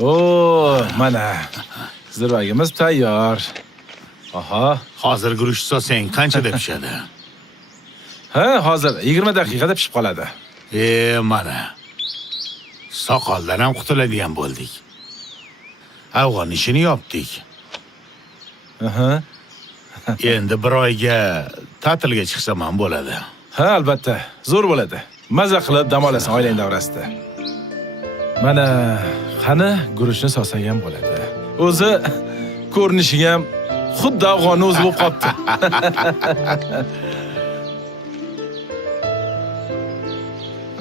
O, mana zirvagimiz tayyor. Aha. Hozir guruch solsang qanchada pishadi? Ha, hozir 20 daqiqada pishib qoladi. Mana. Soqoldan ham qutuladigan bo'ldik. Afg'on ishini yopdik. Aha. Endi bir oyga ta'tilga chiqsam ham bo'ladi. Ha, albatta, zo'r bo'ladi. Maza qilib dam olasan oilang davrasida. Mana qani guruchni solsak ham bo'ladi. O'zi ko'rinishiga ham xuddi afg'onni o'zi bo'lib qopti.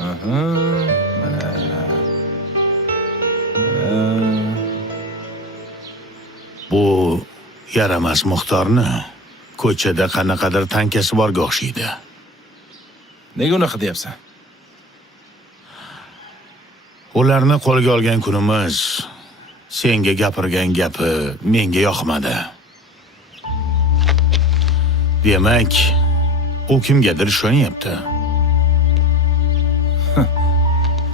Aha, mana. Bu yaramas Muxtorni ko'chada qanaqadir tankasi borga o'xshaydi. Nega unaqa deyapsan? Ularni qo'lga olgan kunimiz senga gapirgan gapi menga yoqmadi. Demak, u kimgadir ishonyapti.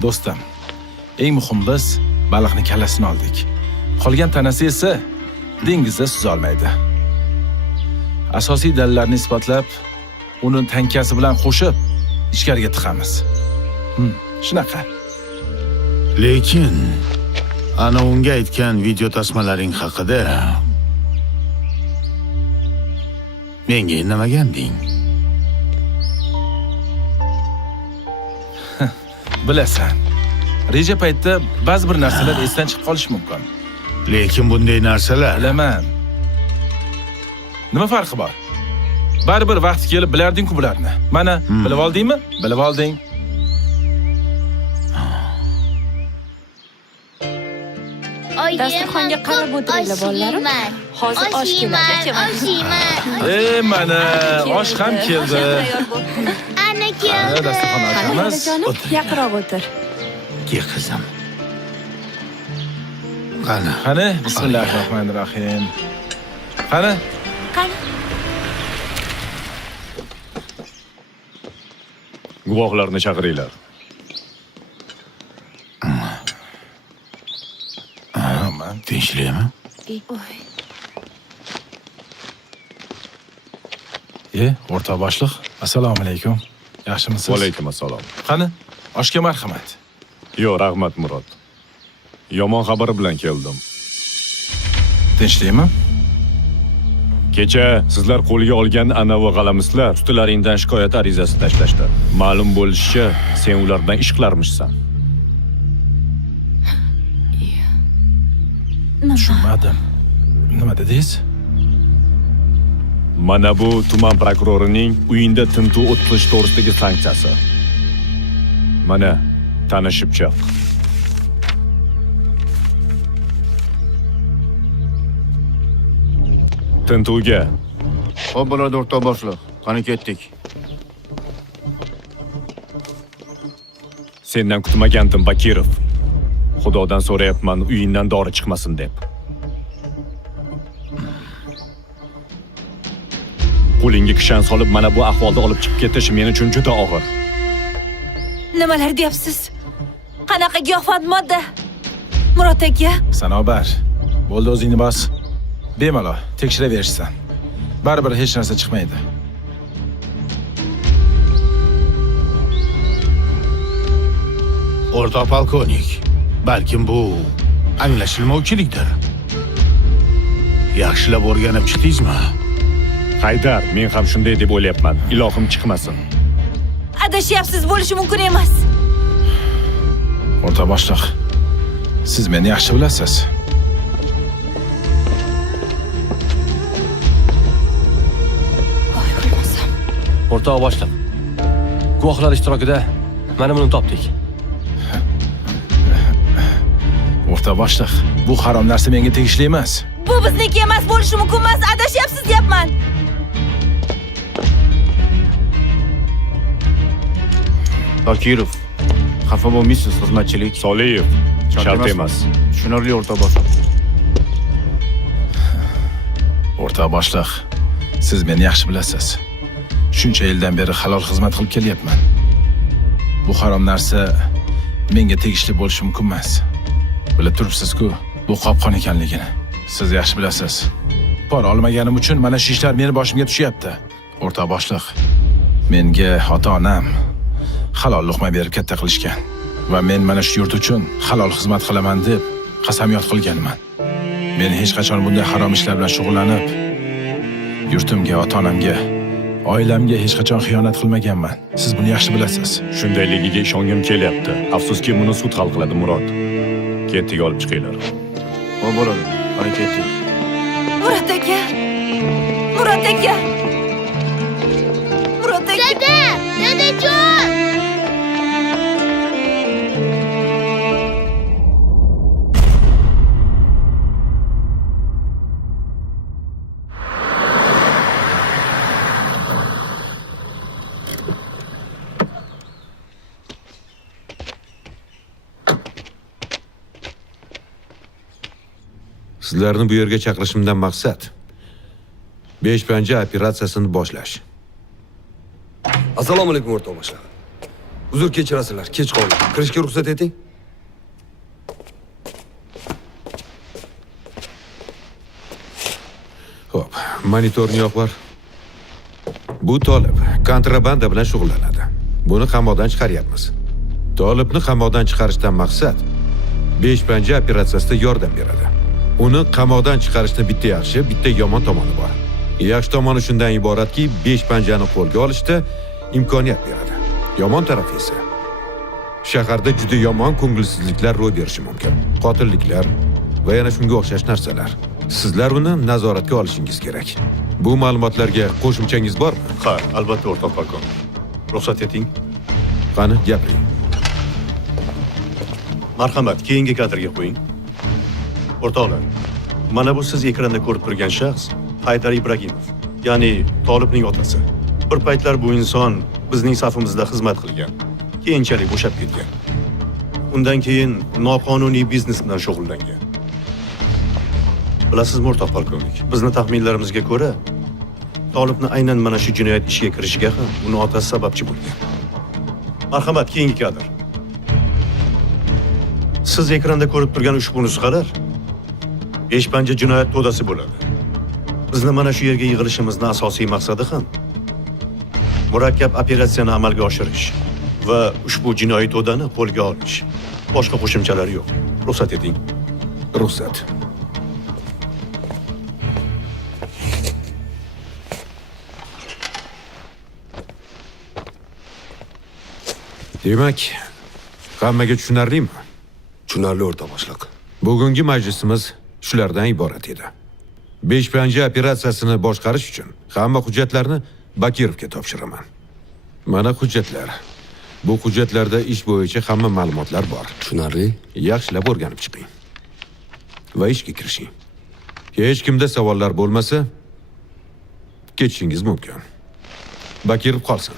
Do'stim, eng muhim biz baliqni kallasini oldik. Qolgan tanasi esa dengizda suza olmaydi. Asosiy dalillarni isbotlab, uni tankasi bilan qo'shib ichkariga tiqamiz. Shunaqa. Lekin ana unga aytgan video tasmalaring haqida menga indamaganding. Bilasan, reja paytda ba'zi bir narsalar esdan chiqib qolishi mumkin. Lekin bunday narsalar Bilaman. Nima farqi bor? Baribir vaqti kelib bilarding-ku bularni. Mana, bilib oldingmi? Bilib olding. Dasturxonga qarab o'tiringlar bolalarim. Hozir osh keladi. Mana, osh ham keldi. Ana Ana keldi. dasturxon ochamiz. Yaqinroq o'tir. Ke qizim. Qani, Qani, bismillahirrohmanirrohim. Qani, Qani? Guvohlarni chaqiringlar. tinchlikmi? O'rta boshliq. Assalomu alaykum. Yaxshimisiz? Va alaykum assalom. Qani, oshga marhamat. Yo'q, rahmat Murod. Yomon xabar bilan keldim. Tinchlikmi? Kecha sizlar qo'lga olgan anavi g'alamislar ustilaringdan shikoyat arizasi tashlashdi. Ma'lum bo'lishicha, sen ulardan ish qilarmishsan. Tushunmadim. Nima dedingiz? Mana bu tuman prokurorining uyingda tintuv o'tkazish to'g'risidagi sanksiyasi. Mana, tanishib chiq. Tintuvga. Xo'p bo'ladi o'rta boshliq. Qani ketdik. Sendan kutmagandim Bakirov. Xudodan so'rayapman, uyingdan dori chiqmasin deb. Qo'lingga kishan solib mana bu ahvolda olib chiqib ketish men uchun juda og'ir. Nimalar deyapsiz? Qanaqa giyohvand modda? Murod aka, Sanobar. Bo'ldi, o'zingni bos. Bemalol tekshiraverishsan. Baribir hech narsa chiqmaydi. O'rta polkovnik, balkim bu anglashilmovchilikdir. Yaxshilab o'rganib chiqdingizmi? Haydar, men ham shunday deb o'ylayapman. Ilohim chiqmasin. adashyapsiz, bo'lishi mumkin emas. O'rta boshliq. Siz meni yaxshi bilasiz. O'rtoq boshliq. Guvohlar ishtirokida mana buni topdik. O'rta boshliq, bu harom narsa menga tegishli emas. Bu bizniki emas, bo'lishi mumkin emas. Adashyapsiz deyapman. Bakirov, xafa bo'lmaysiz, xizmatchilik. Soliyev, shart emas. Tushunarli o'rta boshliq. O'rta boshliq, siz meni yaxshi bilasiz. Shuncha yildan beri halol xizmat qilib kelyapman. Bu harom narsa menga tegishli bo'lishi mumkin emas. Bilib turibsiz-ku, bu qopqon ekanligini. Siz yaxshi bilasiz. Pora olmaganim uchun mana shu ishlar meni boshimga tushyapti. O'rta boshliq. Menga ota-onam halol luqma berib katta qilishgan va men mana shu yurt uchun halol xizmat qilaman deb qasamyod qilganman. Men hech qachon bunday harom ishlar bilan shug'ullanib, yurtimga, ota-onamga, oilamga hech qachon xiyonat qilmaganman. Siz buni yaxshi bilasiz. Shundayligiga ishongim kelyapti. Afsuski buni sud hal qiladi, Murod. Ketdik, olib chiqinglar. Xo'p bo'ladi. Qani ketdik. Murod aka! Murod aka! Murod aka! Dadajon! Sizlarni bu yerga chaqirishimdan maqsad 5 panja operatsiyasini boshlash. Assalomu alaykum o'rtoq boshliq. Uzr kechirasizlar, kech qoldim. Kirishga ruxsat eting. Xo'p, monitorni yoqlar. Bu Tolib kontrabanda bilan shug'ullanadi. Buni qamoqdan chiqaryapmiz. Tolibni qamoqdan chiqarishdan maqsad 5 panja operatsiyasida yordam beradi. Uni qamoqdan chiqarishni bitta yaxshi, bitta yomon tomoni bor. Yaxshi tomoni shundan iboratki, 5 panjani qo'lga olishda imkoniyat beradi. Yomon tarafi esa shaharda juda yomon ko'ngilsizliklar ro'y berishi mumkin. Qotilliklar va yana shunga o'xshash narsalar. Sizlar uni nazoratga olishingiz kerak. Bu ma'lumotlarga qo'shimchangiz bormi? Ha, albatta o'rtoq polkovnik. Ruxsat eting. Qani, gapiring. Marhamat, keyingi kadrga qo'ying. O'rtoqlar, mana bu siz ekranda ko'rib turgan shaxs Haydar Ibragimov, ya'ni Tolibning otasi. Bir paytlar bu inson bizning safimizda xizmat qilgan, keyinchalik bo'shab ketgan. Undan keyin noqonuniy biznes bilan shug'ullangan. Bilasizmi, o'rtoq polkovnik, bizni taxminlarimizga ko'ra, Tolibni aynan mana shu jinoyat ishiga kirishiga ham uni otasi sababchi bo'lgan. Marhamat, keyingi kadr. Siz ekranda ko'rib turgan ushbu nusxalar 5 panja jinoyat to'dasi bo'ladi. Bizni mana shu yerga yig'ilishimizning asosiy maqsadi ham murakkab operatsiyani amalga oshirish va ushbu jinoiy to'dani qo'lga olish. Boshqa qo'shimchalar yo'q. Ruxsat eting. Ruxsat. Demak, hammaga tushunarlimi? Tushunarli o'rtoq boshliq. Bugungi majlisimiz shulardan iborat edi. 5 panja operatsiyasini boshqarish uchun hamma hujjatlarni Bakirovga topshiraman. Mana hujjatlar. Bu hujjatlarda ish bo'yicha hamma ma'lumotlar bor. Tushunarli. Yaxshilab o'rganib chiqing. Va ishga kirishing. Hech kimda savollar bo'lmasa, ketishingiz mumkin. Bakirov qolsin.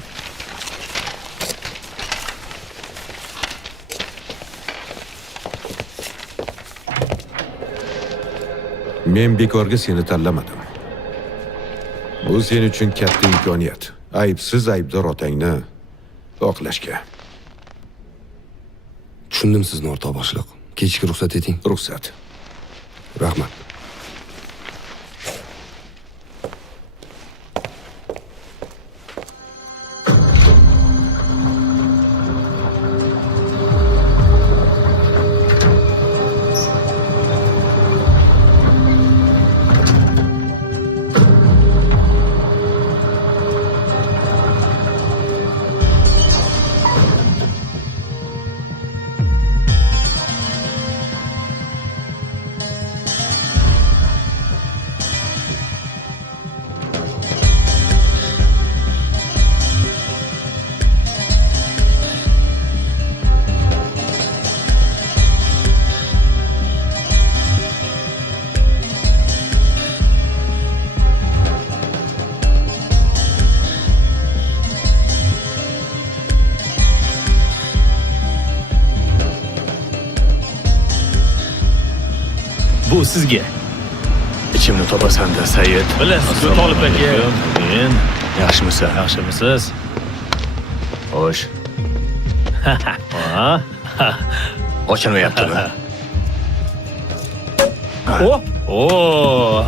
Men bekorga seni tanlamadim. Bu sen uchun katta imkoniyat. Aybsiz aybdor otangni oqlashga. Tushundim sizni o'rtoq boshliq. Ketishga ruxsat eting. Ruxsat. Rahmat. Bu sizga. Ichimni topasan-da, Said. Bilasiz, Tolib aka. Men Yaxshimisiz? yaxshimisiz? Xo'sh. Ochilmayaptimi? O, o.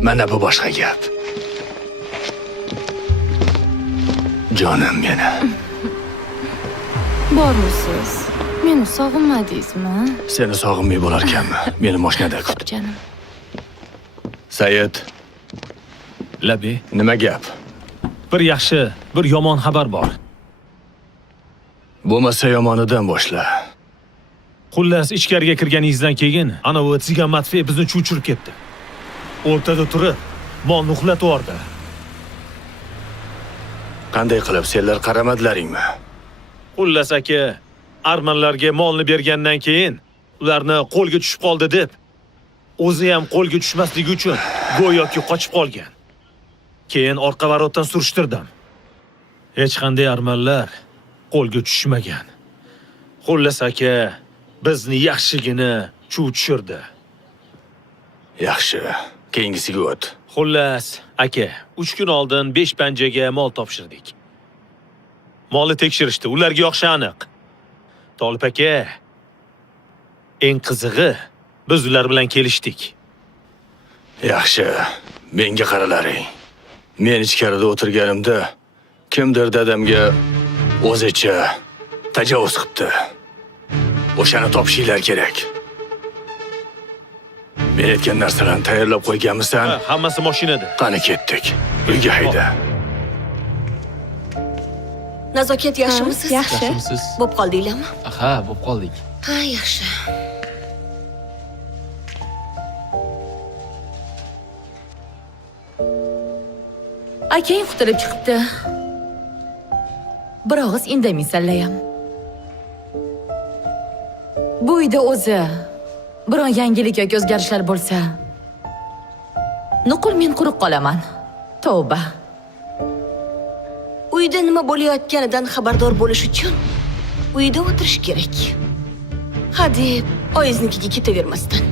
Mana bu boshqa gap. Jonim meni. Bormisiz? Meni sog'inmadingizmi? Seni sog'inmay bo'larkanmi? Meni mashinada kut. Jonim. Sayid, Labi, nima gap? bir yaxshi, bir yomon xabar bor. Bo'lmasa yomonidan boshla. Xullas, ichkariga kirganingizdan keyin ana bu Tsigan Matfey bizni chuchirib ketdi. O'rtada turib, molni uxlatib yubordi. Qanday qilib senlar qaramadilaringmi? Xullas aka, armanlarga molni bergandan keyin ularni qo'lga tushib qoldi deb, o'zi ham qo'lga tushmasligi uchun go'yoki qochib qolgan. Keyin orqa varotdan surishtirdim. Hech qanday armanlar qo'lga tushmagan. Xullas aka, bizni yaxshigina chuv tushirdi. Yaxshi. Keyingisiga o't. Xullas, aka, 3 kun oldin 5 panjaga mol topshirdik. Molni tekshirishdi, ularga yoqishi aniq. Tolib aka, eng qizig'i, biz ular bilan kelishdik. Yaxshi. Menga qaralaring. Men ichkarida o'tirganimda kimdir dadamga o'zicha tajovuz qilibdi. O'shani topishinglar kerak. Men aytgan narsalarni tayyorlab qo'yganmisan? Hammasi mashinada. Qani ketdik. Uyga hayda. Nazokat yaxshimisiz? Yaxshi. Bo'p qoldinglarmi? Ha, bo'p qoldik. Ha, yaxshi. Akang qutulib chiqibdi. Bir og'iz indamaysanlar ham. Bu uyda o'zi biron yangilik yoki o'zgarishlar bo'lsa, nuqul men quruq qolaman. Tavba. Uyda nima bo'layotganidan xabardor bo'lish uchun uyda o'tirish kerak. Hadeb, oyiznikiga ketavermasdan.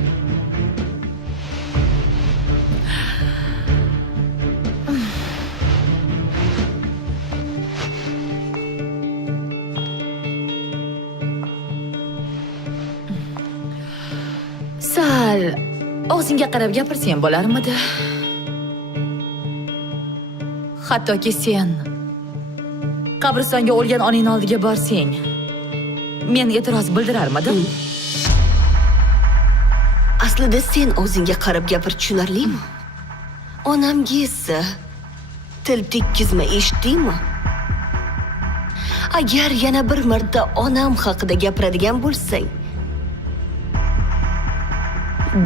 Sal og'zingga qarab gapirsang bo'larmidi? Hattoki sen qabristonga o'lgan onang oldiga borsang, men e'tiroz bildirarmidim? Aslida sen o'zingga qarab gapir, tushunarlimi? Onamga esa til tekkizma, eshitdingmi? Agar yana bir marta onam haqida gapiradigan bo'lsang,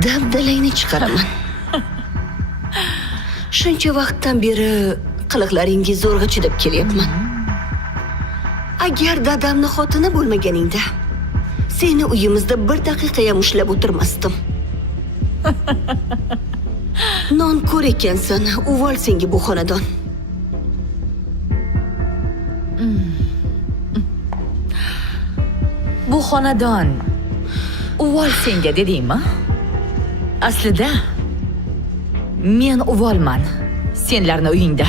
dabdalangni chiqaraman. Shuncha vaqtdan beri qiliqlaringga zo'rg'a chidab kelyapman. Agar dadamni xotini bo'lmaganingda, seni uyimizda bir daqiqa ham ushlab o'tirmasdim. Non ko'r ekansan, uvol senga bu xonadon. Bu xonadon uvol senga dedingmi? Aslida men uvolman senlarning uyingda.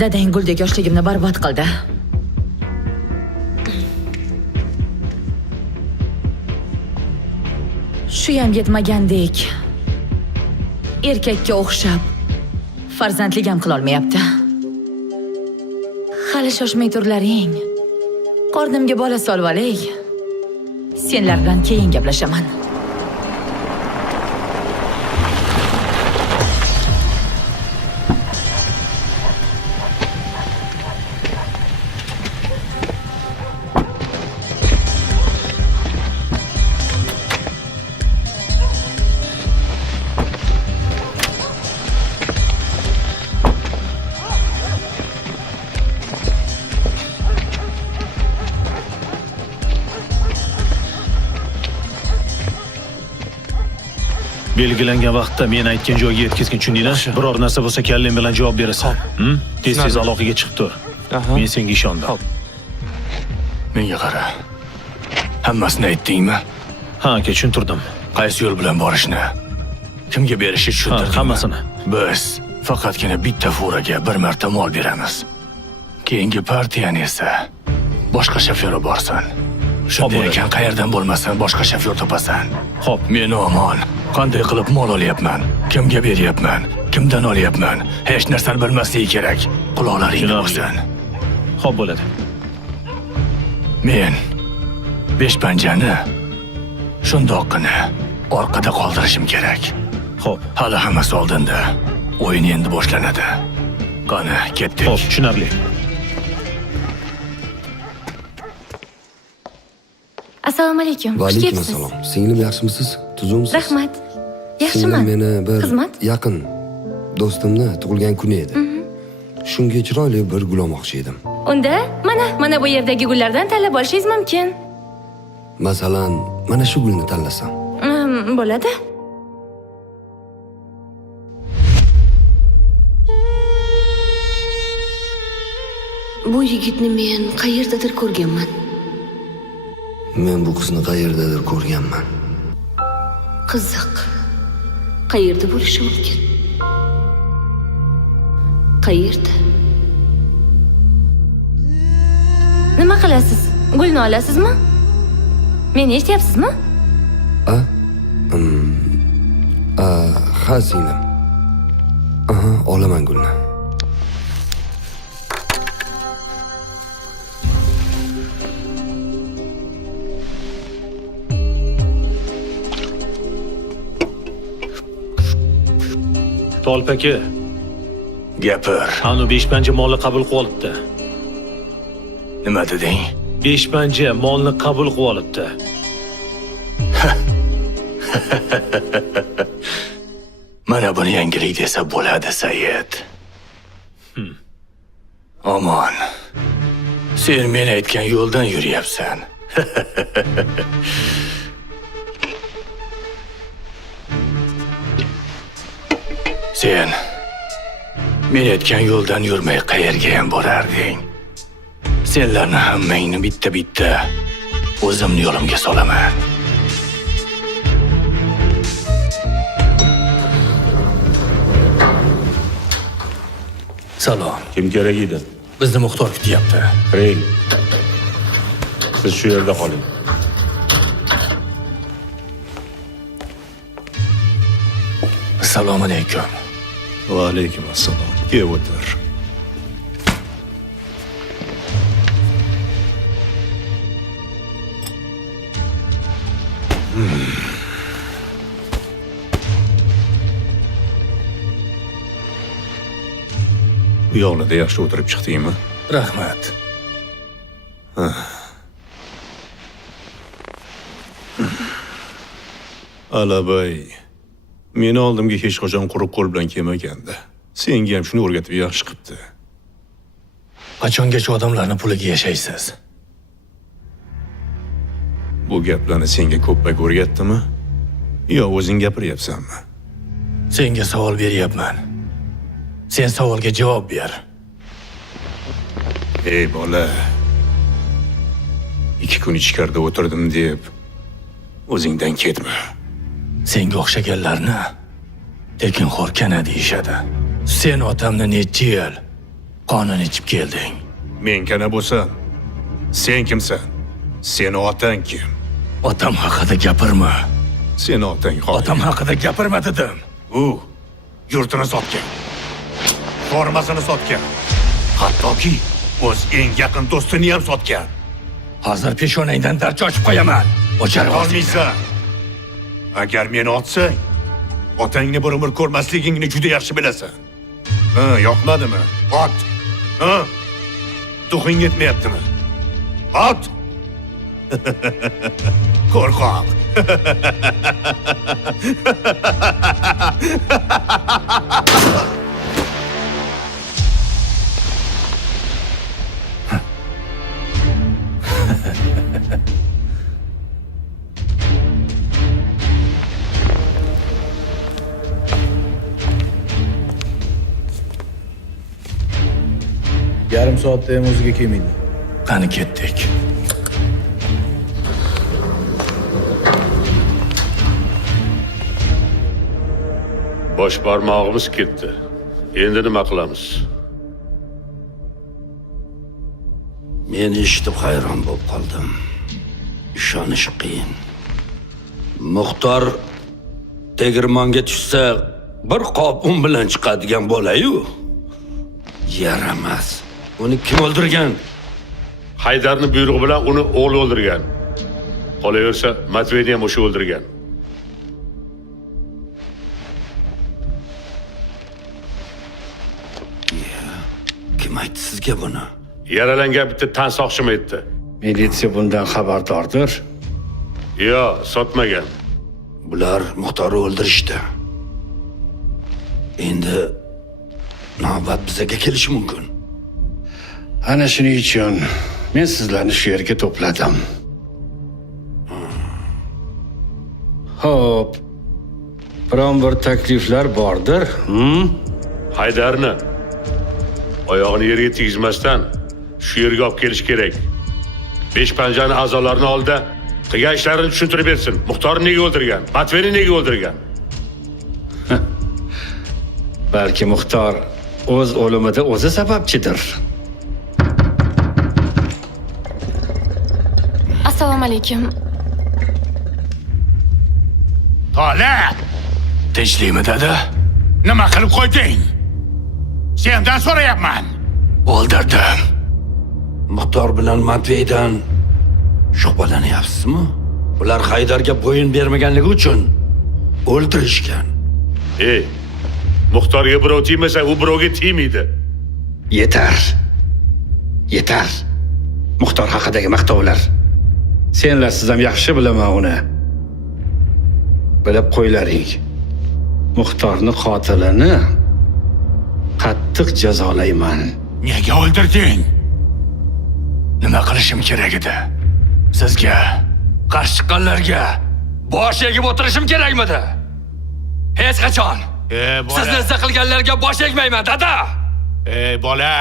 Dadang guldek yoshligimni barbod qildi. Shu ham yetmagandek, erkakka o'xshab farzandlik ham qila olmayapti. Hali shoshmay turlaring. Qornimga bola solib olay. Senlar bilan keyin gaplashaman. Belgilangan vaqtda men aytgan joyga yetkazgin, tushundinglar? Biror narsa bo'lsa kallang bilan javob berasan. Tez-tez aloqaga chiqib tur. Men senga ishondim. Menga qara. Hammasini aytdingmi? Ha, aka, tushuntirdim. Qaysi yo'l bilan borishni, kimga berishni tushuntirdingmi? Hammasini. Biz Faqatgina bitta furaga bir marta mol beramiz. Keyingi partiyani esa boshqa shofyori borsin. Shunday ekan qayerdan bo'lmasin boshqa shofyor topasan. Xo'p. Men omon. Qanday qilib mol olyapman? Kimga beryapman? Kimdan olyapman? Hech narsani bilmasligi kerak. Quloqlaring bo'lsin. Xo'p bo'ladi. Men 5 panjani shundoqqina orqada qoldirishim kerak. Xo'p. Hali hammasi oldinda. O'yin endi boshlanadi. Qani, ketdik. Xo'p, tushunarli. Assalomu alaykum. Va Xush alaykum kelibsiz. assalom. Singlim yaxshimisiz? Tuzumsiz? Rahmat. Singlim Yaxshiman. meni bir Xizmat? yaqin do'stimni tug'ilgan kuni edi. Shunga chiroyli bir gul olmoqchi edim. Unda mana bu yerdagi gullardan tanlab olishingiz mumkin. Masalan, mana shu gulni tanlasam. Bo'ladi. Bu yigitni men qayerdadir ko'rganman. Men bu qizni qayerdadir ko'rganman. Qiziq. Qayerda bo'lishi mumkin? Qayerda? Nima qilasiz? Gulni olasizmi? Meni eshityapsizmi? Ha, singlim. Aha, olaman gulni. Tolip aka, Gapir. anu 5 panja molni qabul qilib olibdi. Nima deding? 5 panja molni qabul qilib olibdi. Mana buni yangilik desa bo'ladi, Said. Omon. Sen men aytgan yo'ldan yuryapsan. Sen men aytgan yo'ldan yurmay qayerga ham borarding? Senlarni hammangni bitta-bitta o'zimni yo'limga solaman. Salom. Kim kerak edi? Bizni muxtor kutyapti. Kiring. Siz shu yerda qoling. Assalomu alaykum. Va alaykum assalom. Kelib o'tir. Bu yo'lda yaxshi o'tirib chiqdingmi? Rahmat. Alabay, meni oldimga hech qachon quruq qo'l bilan kelmaganda, senga ham shuni o'rgatib yaxshi qilibdi. Qachongacha odamlarning puliga yashaysiz? Bu gaplarni senga ko'ppak o'rgatdimi? Yo, o'zing gapiryapsanmi? Senga savol beryapman. Sen savolga javob ber. Ey bola. 2 kun ichkarida o'tirdim deb o'zingdan ketma. Senga o'xshaganlarni tekinxo'r kana deyishadi. Sen otamni necha yil qonini ichib kelding. Men kana bo'lsam, sen kimsan? Seni otang kim? Otam haqida gapirma. Seni otang xo'p. Otam haqida gapirma dedim. U yurtini sotgan. Formasini sotgan. Hattoki o'z eng yaqin do'stini ham sotgan. Hozir peshonangdan darcha ochib qo'yaman. O'char olmaysan. Agar meni otsang, otangni bir umr ko'rmasligingni juda yaxshi bilasan. Yoqmadimi? Ot. Duxing yetmayaptimi? Ot. Qo'rqoq. Yarim soatda ham o'ziga kelmaydi. Qani ketdik. Bosh barmog'imiz ketdi. Endi nima qilamiz? Men eshitib hayron bo'lib qoldim. Ishonish qiyin. Muxtor tegirmonga tushsa, bir qop un bilan chiqadigan bo'la-yu. Yaramas. Uni kim o'ldirgan? Haydarning buyrug'i bilan uni o'g'li o'ldirgan. Qolaversa, Matveyni ham o'sha o'ldirgan. Kim aytdi sizga buni? Yaralangan bitta tan soqchim aytdi. Militsiya bundan xabardordir. Yo, sotmagan. Bular Muxtorni o'ldirishdi. Endi navbat bizaga kelishi mumkin. Ana shuning uchun men sizlarni shu yerga to'pladim. Xo'p. Biron bir takliflar bordir? Haydarni oyog'ini yerga tegizmasdan shu yerga olib kelish kerak. Besh panjani a'zolarini oldi, qilgan ishlarini tushuntirib bersin. Muxtorni nega o'ldirgan? Matveyni nega o'ldirgan? Balki Muxtor o'z o'limida o'zi sababchidir. Assalomu alaykum. Tola! Tinchlikmi dada? Nima qilib qo'yding? Sendan so'rayapman. O'ldirdim. Muxtor bilan Matveydan shubhalanyapsizmi? Ular Haydarga bo'yin bermaganligi uchun o'ldirishgan. Ey, Muxtorga birov tegmasa, u birovga tegmaydi. Yetar. Yetar. Muxtor haqidagi maqtovlar. Senlar siz ham yaxshi bilaman uni. Bilib qo'ylaring. Muxtorni qotilini qattiq jazolayman. Nega o'ldirding? Nima qilishim kerak edi? Sizga, qarshi chiqqanlarga bosh egib o'tirishim kerakmidi? Hech qachon. Sizni izza qilganlarga bosh egmayman, dada. Ey bola,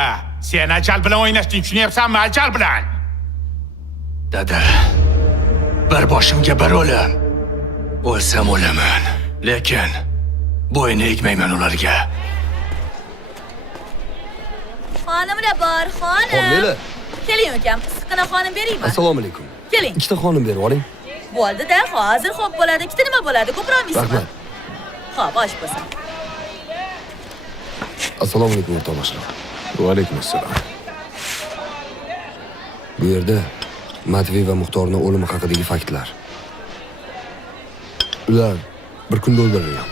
sen ajal bilan o'ynashding, tushunyapsanmi? Ajal bilan. Dada, bir boshimga bir o'lim. O'lsam o'laman, lekin bo'yni egmayman ularga. Xonimlar bor, xonim. Xonimlar. Keling ukam, issiqqina xonim beraymi? Assalomu alaykum. Keling. Ikkita xonim berib oling. Bo'ldi-da, hozir xo'p bo'ladi. Ikkita nima bo'ladi? Ko'proq oysizmi? Rahmat. Xo'p, osh bo'lsin. Assalomu alaykum o'rtoqlar. Va alaykum assalom. Bu yerda Matvey va Muxtorning o'limi haqidagi faktlar. Ular bir kunda o'ldirilgan.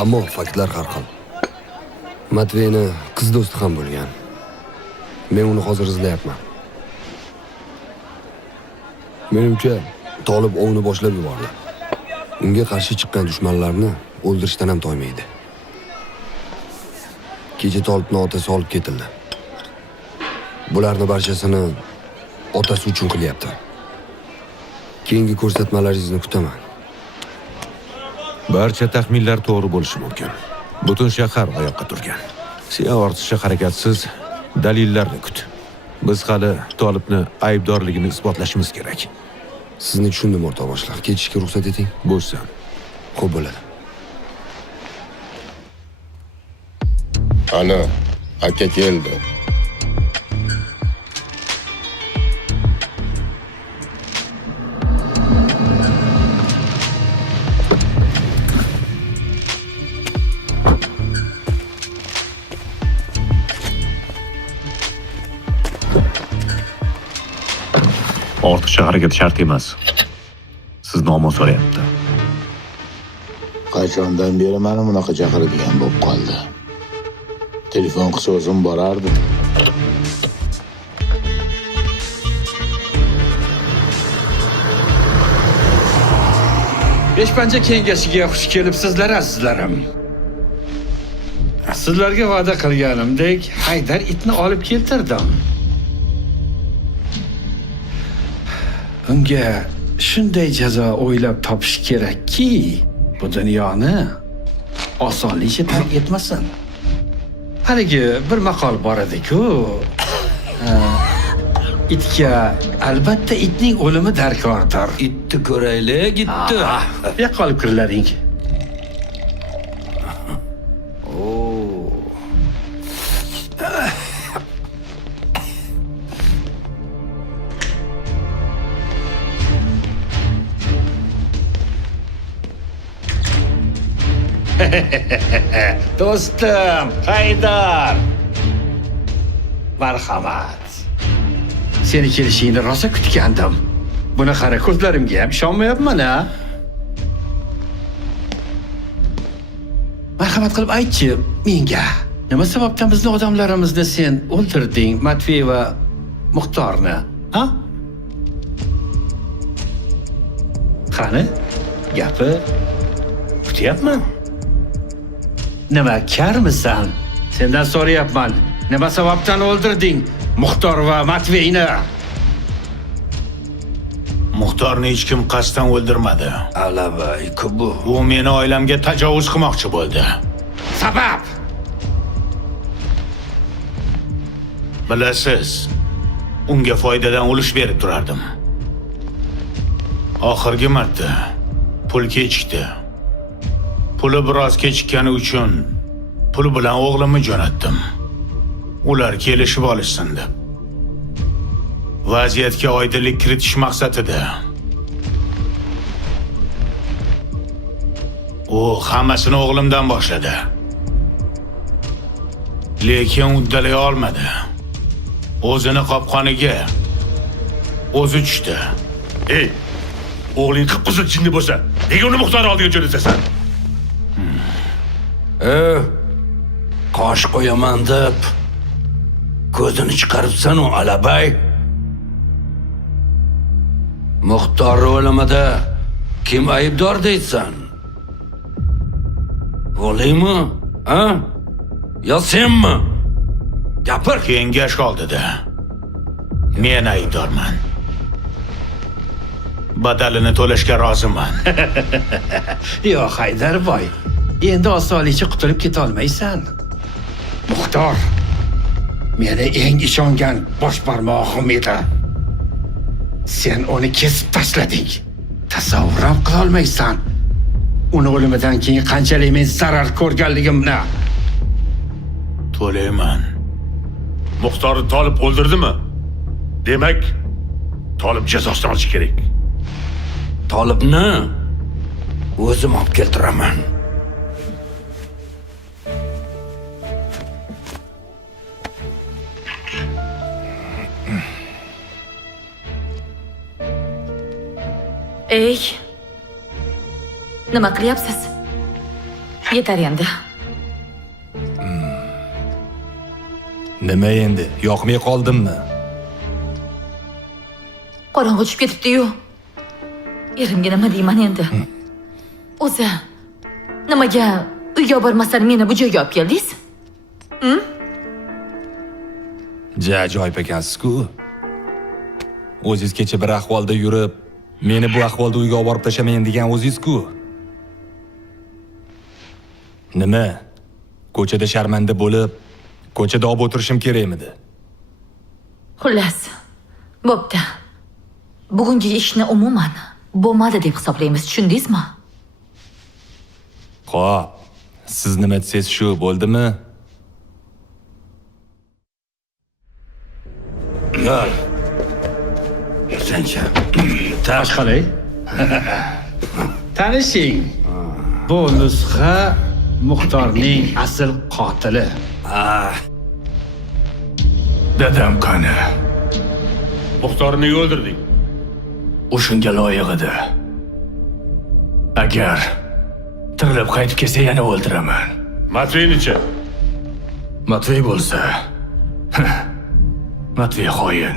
Ammo faktlar har xil. Matveyni qiz do'sti ham bo'lgan. Men uni hozir izlayapman. Menimcha, Tolib ovni boshlab yubordi. Unga qarshi chiqqan dushmanlarni o'ldirishdan ham toymaydi. Kecha Tolibning otasi olib ketildi. Bularning barchasini otasi uchun qilyapti. Keyingi ko'rsatmalaringizni kutaman. Barcha taxminlar to'g'ri bo'lishi mumkin. Butun shahar oyoqqa turgan. Sen ortiqcha harakatsiz dalillarni kut. Biz hali Tolibni aybdorligini isbotlashimiz kerak. Sizni tushundim o'rtoqlar. Ketishga ruxsat eting. Bo'lsin. Xo'p bo'ladi. Ana, aka keldi. Ortiqcha harakat shart emas. Siz nomon so'rayapti. Qachondan beri meni bunaqa chaqiradigan bo'lib qoldi. Telefon qilsa o'zim borardim. Beshpanja kengashiga xush kelibsizlar azizlarim. Sizlarga va'da qilganimdek Haydar itni olib keltirdim. Unga shunday jazo o'ylab topish kerakki, bu dunyoni osonlikcha tark etmasin. Haligi bir maqol bor edi-ku. Itga albatta itning o'limi darkordir. Itni ko'raylik, itni. Yo'qolib kirlaring. Do'stim, Haydar. Marhamat. Seni kelishingni rosa kutgandim. Buni qara, ko'zlarimga ham ishonmayapman-a. Marhamat qilib aytchi menga. Nima sababdan bizning odamlarimizni sen o'ldirding, Matvey va Muxtorni? Ha? Qani? Gapi kutyapman. Nima karmisan? Sendan so'rayapman. Nima sababdan o'ldirding Muxtor va Matveyni? Muxtorni hech kim qasddan o'ldirmadi. Alavay-ku bu. U meni oilamga tajovuz qilmoqchi bo'ldi. Sabab? Bilasiz, unga foydadan ulush berib turardim. Oxirgi marta pul kechikdi. Puli biroz kechikkani uchun pul bilan o'g'limni jo'natdim. Ular kelishib olishsin deb. Vaziyatga oydinlik kiritish maqsadida. U hammasini o'g'limdan boshladi. Lekin uddalay olmadi. O'zini qopqoniga o'zi tushdi. Ey, o'g'ling qip-qizil jinni bo'lsa, nega uni Muxtor oldiga jo'natasan? Qosh qo'yaman deb ko'zini chiqaribsan u Alabay. Muxtor o'limida kim aybdor deysan? O'g'lingmi? Ha? Yo senmi? Gapir. Kengash oldida men aybdorman. Badalini to'lashga roziman. Yo, Haydarboy, endi osonlikcha qutulib keta olmaysan. Muxtor meni eng ishongan bosh barmog'im edi. Sen uni kesib tashlading. Tasavvur ham qila olmaysan. Uni o'limidan keyin qanchalik men zarar ko'rganligimni. To'layman. Muxtorni Tolib o'ldirdimi? Demak, Tolib jazosini olishi kerak. Tolibni o'zim olib keltiraman. Ey, nima qilyapsiz? Yetar endi. Nima endi? Yoqmay qoldimmi? Qorong'i tushib ketibdi-yu. Erimga nima deyman endi? O'zi, nimaga uyga bormasdan meni bu joyga olib keldingiz? Ajoyib ekansiz-ku. O'zingiz kecha bir ahvolda yurib, meni bu ahvolda uyga olib borib tashlamayin degan o'zingiz-ku. Nima? Ko'chada sharmanda bo'lib, ko'chada olib o'tirishim kerakmidi? Xullas, bo'pti. Bugungi ishni umuman bo'lmadi deb hisoblaymiz, tushundingizmi? Xo'p, siz nima desangiz shu bo'ldimi? Gel. Sencha. Tashqari. Tanishing. Bu nusxa Muxtorning asl qotili. Dadam qani? Muxtorni o'ldirding. U shunga loyiq edi. Agar tirilib qaytib kelsa yana o'ldiraman. Matveynichi? Matvey bo'lsa. Matvey xoin.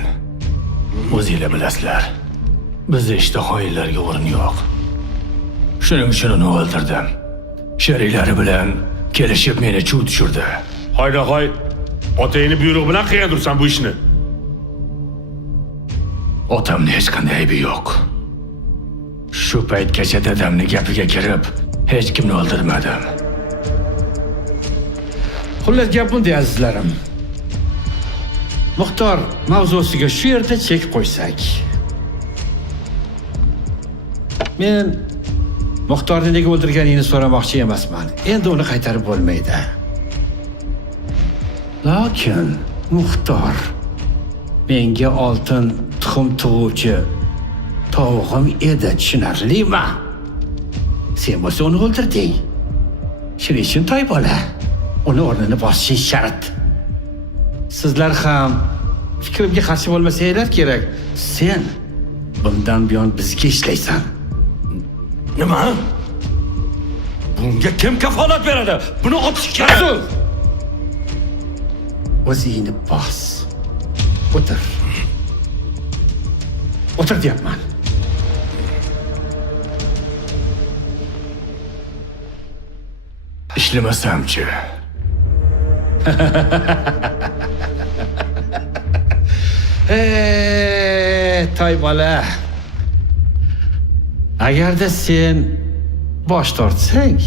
O'zinglar bilasizlar. Bizda ishda xoinlarga o'rin yo'q. Shuning uchun uni o'ldirdim. Sheriklari bilan kelishib meni chuv tushirdi. Hoynahoy, otangni buyrug'i bilan qilgandirsan bu ishni. Otamning hech qanday aybi yo'q. Shu paytgacha dadamning gapiga kirib, hech kimni o'ldirmadim. Xullas gap bunday azizlarim. Muxtor mavzusiga shu yerda chek qo'ysak. Men Muxtorni nega o'ldirganingni so'ramoqchi emasman. Endi uni qaytarib bo'lmaydi. Lekin Muxtor menga oltin tuxum tug'uvchi tog'im edi, tushunarlimi? Sen bo'lsa uni o'ldirding. Shuning uchun toy bola uni o'rnini bosishi shart. Sizlar ham fikrimga qarshi bo'lmasanglar kerak. Sen bundan buyon bizga ishlaysan. Nima? Bunga kim kafolat beradi? Buni otish kerak. O'zingni bos. O'tir. O'tir deyapman. Ishlamasam-chi? Toy bola. Agarda sen bosh tortsang,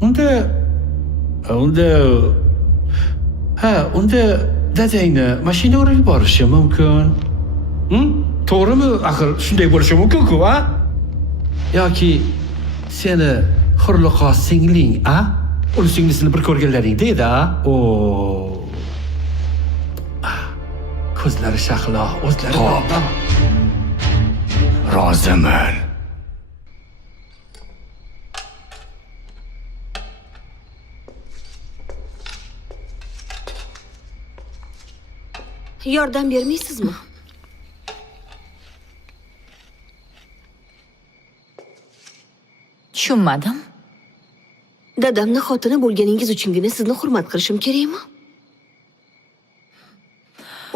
unda dadangni mashina urib yuborishi mumkin. To'g'rimi? Axir shunday bo'lishi mumkin-ku, a? Yoki seni Hurliqo singling, a? Uni singlisini bir ko'rganlaringda edi, a? Ko'zlari shahlo, o'zlari Xo'p. Roziman. Yordam bermaysizmi? Tushunmadim. Dadamni xotini bo'lganingiz uchungina sizni hurmat qilishim kerakmi?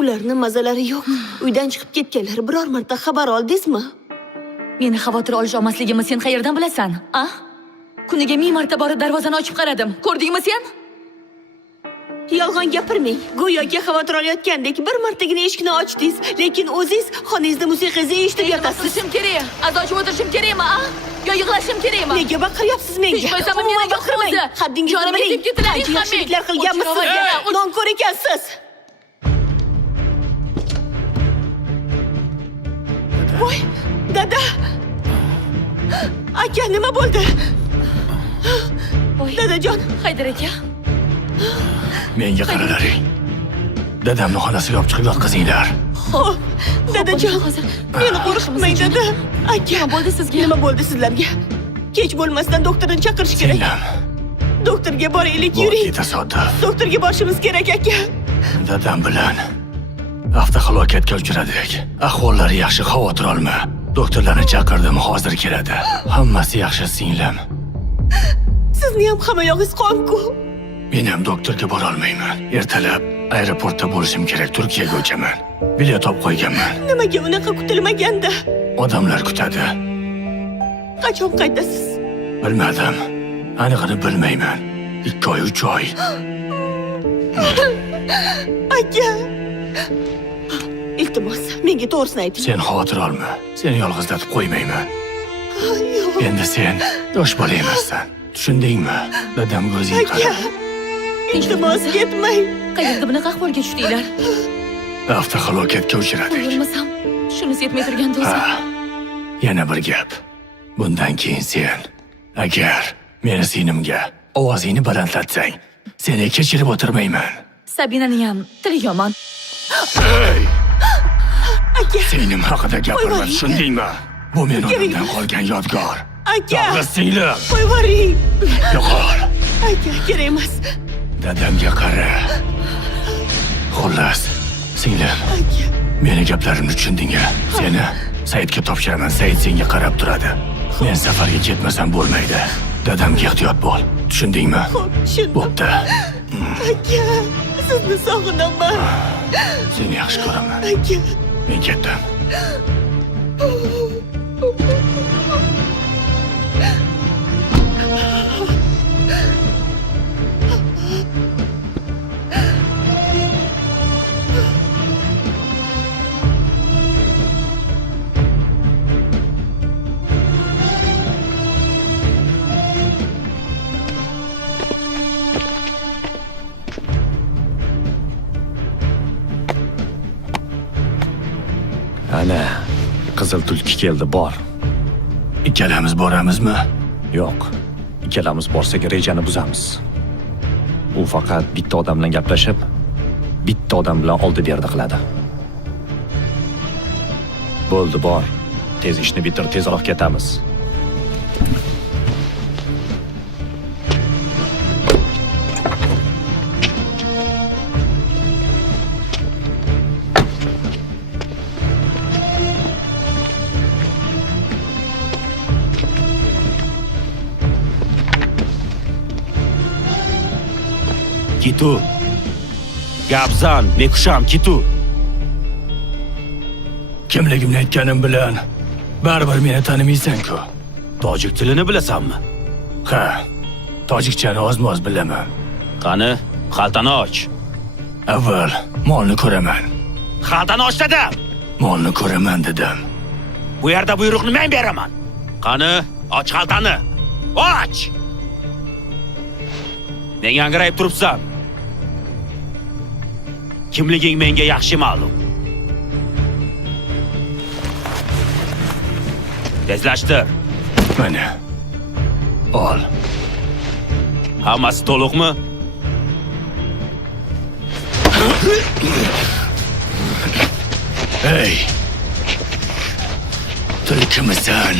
Ularning mazalari yo'q. Uydan chiqib ketganlar biror marta xabar oldingizmi? Meni xavotir olish olmasligimni sen qayerdan bilasan? A? Kuniga 1000 marta borib darvozani ochib qaradim. Ko'rdingmi sen? Yolg'on gapirmang. Go'yoki xavotir olayotgandek bir martagina eshikni ochdingiz, lekin o'zingiz xonangizda musiqangizni eshitib yotasiz. Qilishim kerak. Azochib o'tirishim kerakmi, a? Yo yig'lashim kerakmi? Nega baqiryapsiz menga? Hech qo'ysamam meni baqirmang. Haddingizni biling. Qancha yaxshiliklar qilganmisiz? Nonko'r ekansiz. Voy, dada. Aka, nima bo'ldi? Dadajon, Haydar aka. Menga qaralaring. Dadamni xonasiga olib chiqib yotqizinglar. Xo'p, dadajon. Meni qo'rqitmang, dada. Aka, Nima bo'ldi sizga? nima bo'ldi sizlarga? Kech bo'lmasdan doktorni chaqirish kerak. Singlim, Doktorga boraylik, bu yuring. tasodif. Doktorga borishimiz kerak, aka. Dadam bilan avtohalokatga uchradik. Ahvollari yaxshi, xavotir olma. Doktorlarni chaqirdim, hozir keladi. Hammasi yaxshi, singlim. Sizni ham hamma yog'ingiz qon-ku. Men ham doktorga bora olmayman. Ertalab aeroportda bo'lishim kerak, Turkiyaga uchaman. Bilet olib qo'yganman. Nimaga unaqa kutilmaganda? Odamlar kutadi. Qachon qaytasiz? Bilmadim. Aniqini bilmayman. 2 oy, 3 oy. Aka. Iltimos, menga to'g'risini ayting. Sen xavotir olma. Seni yolg'izlatib qo'ymayman. Yo'q. Endi sen yosh bola emassan. Tushundingmi? Dadamga o'zing Aka. qara. Iltimos, ketmang. Qayerda bunaqa ahvolga tushdinglar? Avtohalokatga uchradik. Bo'lmasam, shunisi yetmay turganda o'zi. Ha. Yana bir gap. Bundan keyin sen agar meni sinimga ovozingni balandlatsang, seni kechirib o'tirmayman. Sabinaning ham tili yomon. Hey! Aka. Singlim haqida gapirma, Qo'yvoring. tushundingmi? Bu men onamdan qolgan yodgor. Aka. Yolg'iz singlim. Qo'yvoring. Yo'qol. Aka, kerak emas. Dadamga qara. Xullas, singlim, Aka. meni gaplarimni tushunding-a? Seni Saidga topshiraman, Said senga qarab turadi. Men safarga ketmasam bo'lmaydi. Dadamga ehtiyot bo'l. Tushundingmi? Xo'p, tushundim. Bo'pti. Aka, sizni sog'inaman. Seni yaxshi ko'raman. Aka. Men ketdim. Ana, qizil tulki keldi, bor. Ikkalamiz boramizmi? Yo'q. Ikkalamiz borsak rejani buzamiz. U faqat bitta odam bilan gaplashib, bitta odam bilan oldi-berdi qiladi. Bo'ldi, bor. Tez ishni bitir, tezroq ketamiz. Kitu. Gabzan, Mekusham, Kitu. Kimligimni aytganim bilan baribir meni tanimaysan-ku. Tojik tilini bilasanmi? Ha, tojikchani oz-moz bilaman. Qani, xaltani och. Avval molni ko'raman. Xaltani och dedim. Molni ko'raman dedim. Bu yerda buyruqni men beraman. Qani, och xaltani. Och! Nega angrayib turibsan? Kimliging menga yaxshi ma'lum. Tezlashtir. Mana. Ol. Hammasi to'liqmi? Hey! Tilkimisan?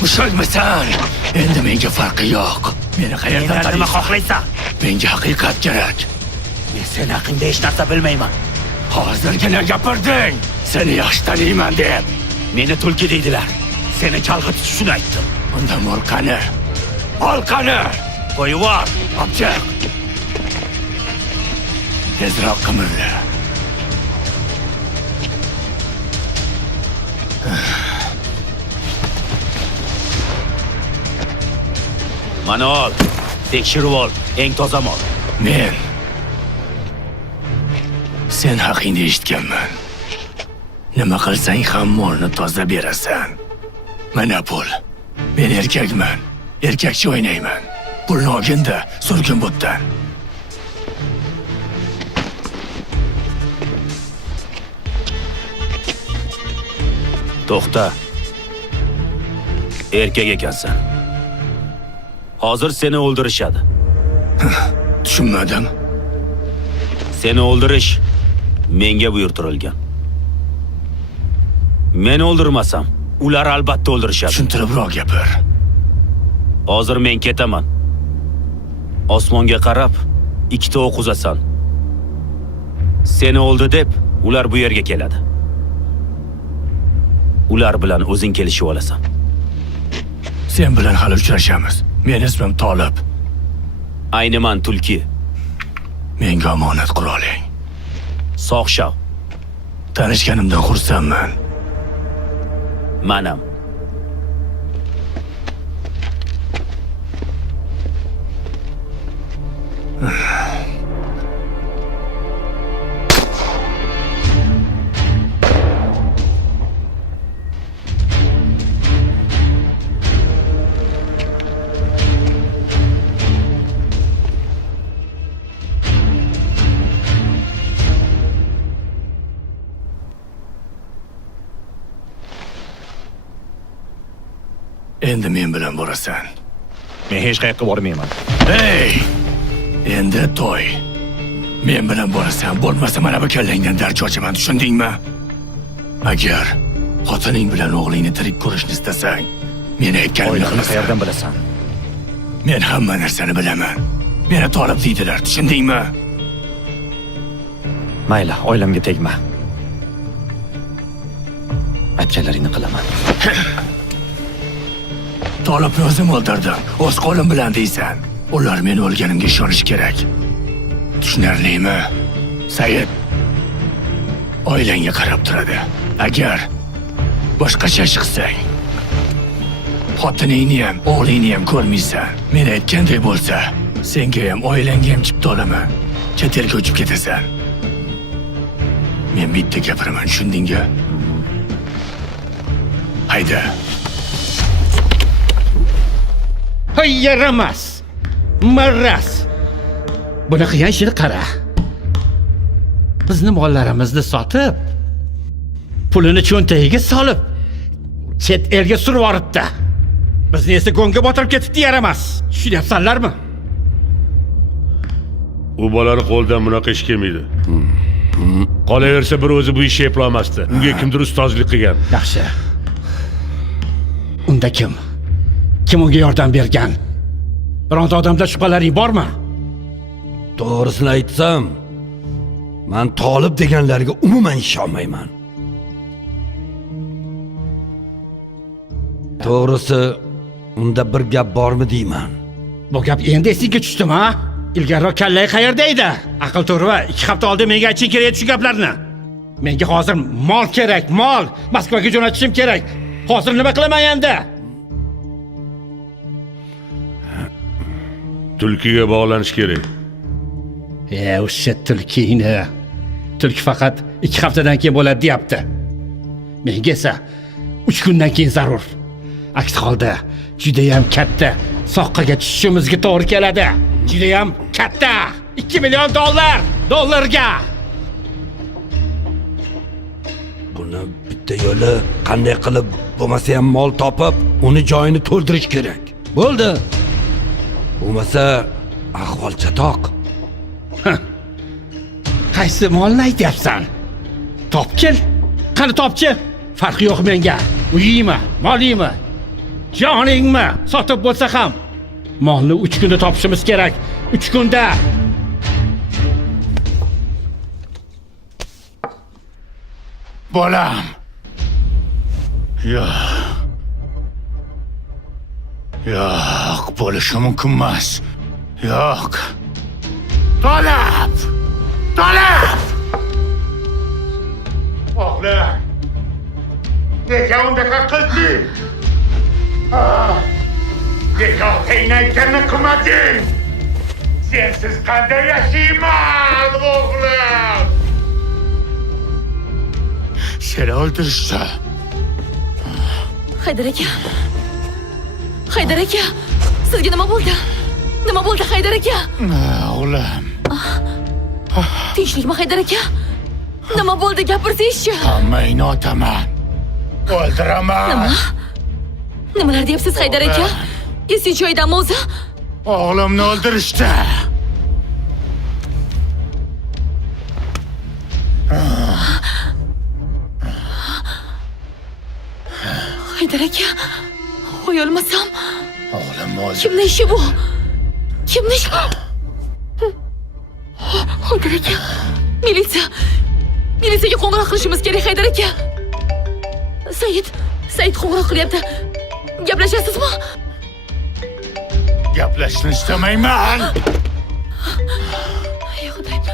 Mushakmisan? Endi menga farqi yo'q. Meni qayerdan Nima taniysan? xohlaysan? Menga haqiqat kerak. Men sen haqingda hech narsa bilmayman. Hozirgina gapirding. Seni yaxshi taniyman deb. Meni tulki deydilar. Seni chalg'itish uchun aytdim. Unda mol qani? Mol qani? Qo'yib yubor. Obchiq. Tezroq qimirla. Mana ol. Tekshirib ol. Eng toza mol. Men sen haqingda eshitganman. Nima qilsang ham molni toza berasan. Mana pul. Men erkakman. Erkakcha o'ynayman. Pulni olganda surgun bo'tdan. To'xta. Erkak ekansan. Hozir seni o'ldirishadi. Tushunmadim. Seni o'ldirish menga buyurtirilgan. Men o'ldirmasam, ular albatta o'ldirishadi. Tushuntiribroq gapir. Hozir men ketaman. Osmonga qarab, ikkita o'q uzasan. Seni o'ldi deb, ular bu yerga keladi. Ular bilan o'zing kelishib olasan. Sen bilan hali uchrashamiz. Men ismim Tolib. Ayniman tulki. Menga omonat quroling. Sog'shav. Tanishganimdan xursandman. Manam. Endi men bilan borasan. Men hech qayerga bormayman. Hey! Endi to'y. Men bilan borasan, bo'lmasa mana bu kallangdan darcha ochaman, tushundingmi? Agar xotining bilan o'g'lingni tirik ko'rishni istasang, meni aytganimni Oilani qilasan. qayerdan bilasan? Men hamma narsani bilaman. Meni Tolib deydilar, tushundingmi? Mayli, oilamga tegma. Aytganlaringni qilaman. Tolibni o'zim o'ldirdim. O'z qo'lim bilan deysan. Ular meni o'lganimga ishonish kerak. Tushunarlimi? Said oilangga qarab turadi. Agar boshqacha chiqsang, xotiningni ham, o'g'lingni ham ko'rmaysan. Men aytganday bo'lsa, senga ham, oilangga ham chipta olaman. Chet elga uchib ketasan. Men bitta gapiraman, tushundingmi? Hayda. Hay yaramas. Marras. Bunaqa yashil qara. Bizni mollarimizni sotib, pulini cho'ntagiga solib, chet elga surib yuboribdi. Bizni esa go'ngga botirib ketibdi yaramas. Tushunyapsanlarmi? U bolani qo'ldan bunaqa ish kelmaydi. Qolaversa bir o'zi bu ishni eplolmasdi. Unga kimdir ustozlik qilgan. Yaxshi. Unda kim? Kim unga yordam bergan? Bironta odamda shubhalaring bormi? To'g'risini aytsam, men Tolib deganlarga umuman ishonmayman. To'g'risi, unda bir gap bormi deyman. Bu gap endi esingga tushdimi, ha? ilgariroq kallay qayerda edi? Aql to'g'ri, 2 hafta oldin menga aytishing kerak edi shu gaplarni. Menga hozir mol kerak, mol. Moskvaga jo'natishim kerak. Hozir nima qilaman endi? Tulkiga bog'lanish kerak. O'sha tulkini. Tulki faqat 2 haftadan keyin bo'ladi, deyapti. Menga esa 3 kundan keyin zarur. Aks holda juda ham katta soqqaga tushishimizga to'g'ri keladi. Juda ham katta. 2 million dollarga. Buni bitta yo'li qanday qilib bo'lmasa ham mol topib, uni joyini to'ldirish kerak. Bo'ldi. Bo'lmasa ahvol chatoq. Qaysi molni aytyapsan? Topgin. Qani topchi? Farqi yo'q menga. Uyingmi, molingmi, joningmi sotib bo'lsa ham molni 3 kunda topishimiz kerak. 3 kunda. Bolam. Yo'q, bo'lishi mumkin emas. Yo'q. Talab! O'g'lim. Nega undaqa qilding? Nega o'qiyotganini qilmading? Sensiz qanday yashayman, o'g'lim? Seni o'ldirishdi. Haydar aka, sizga nima bo'ldi? Nima bo'ldi Haydar aka? O'g'lim. Tinchlikmi Haydar aka? Nima bo'ldi, gapirsangizchi? Hammangni otaman. O'ldiraman. Nimalar deyapsiz Haydar aka? Esingiz joyidami o'zi? O'g'limni o'ldirishdi. Haydar aka, voy o'lmasam. O'g'lim o'ldi. Kimning ishi bu? Kimning ishi? Haydar aka, militsiyaga qo'ng'iroq qilishimiz kerak Haydar aka. Said qo'ng'iroq qilyapti. Gaplashasizmi? Gaplashishni istamayman. Xudoyim.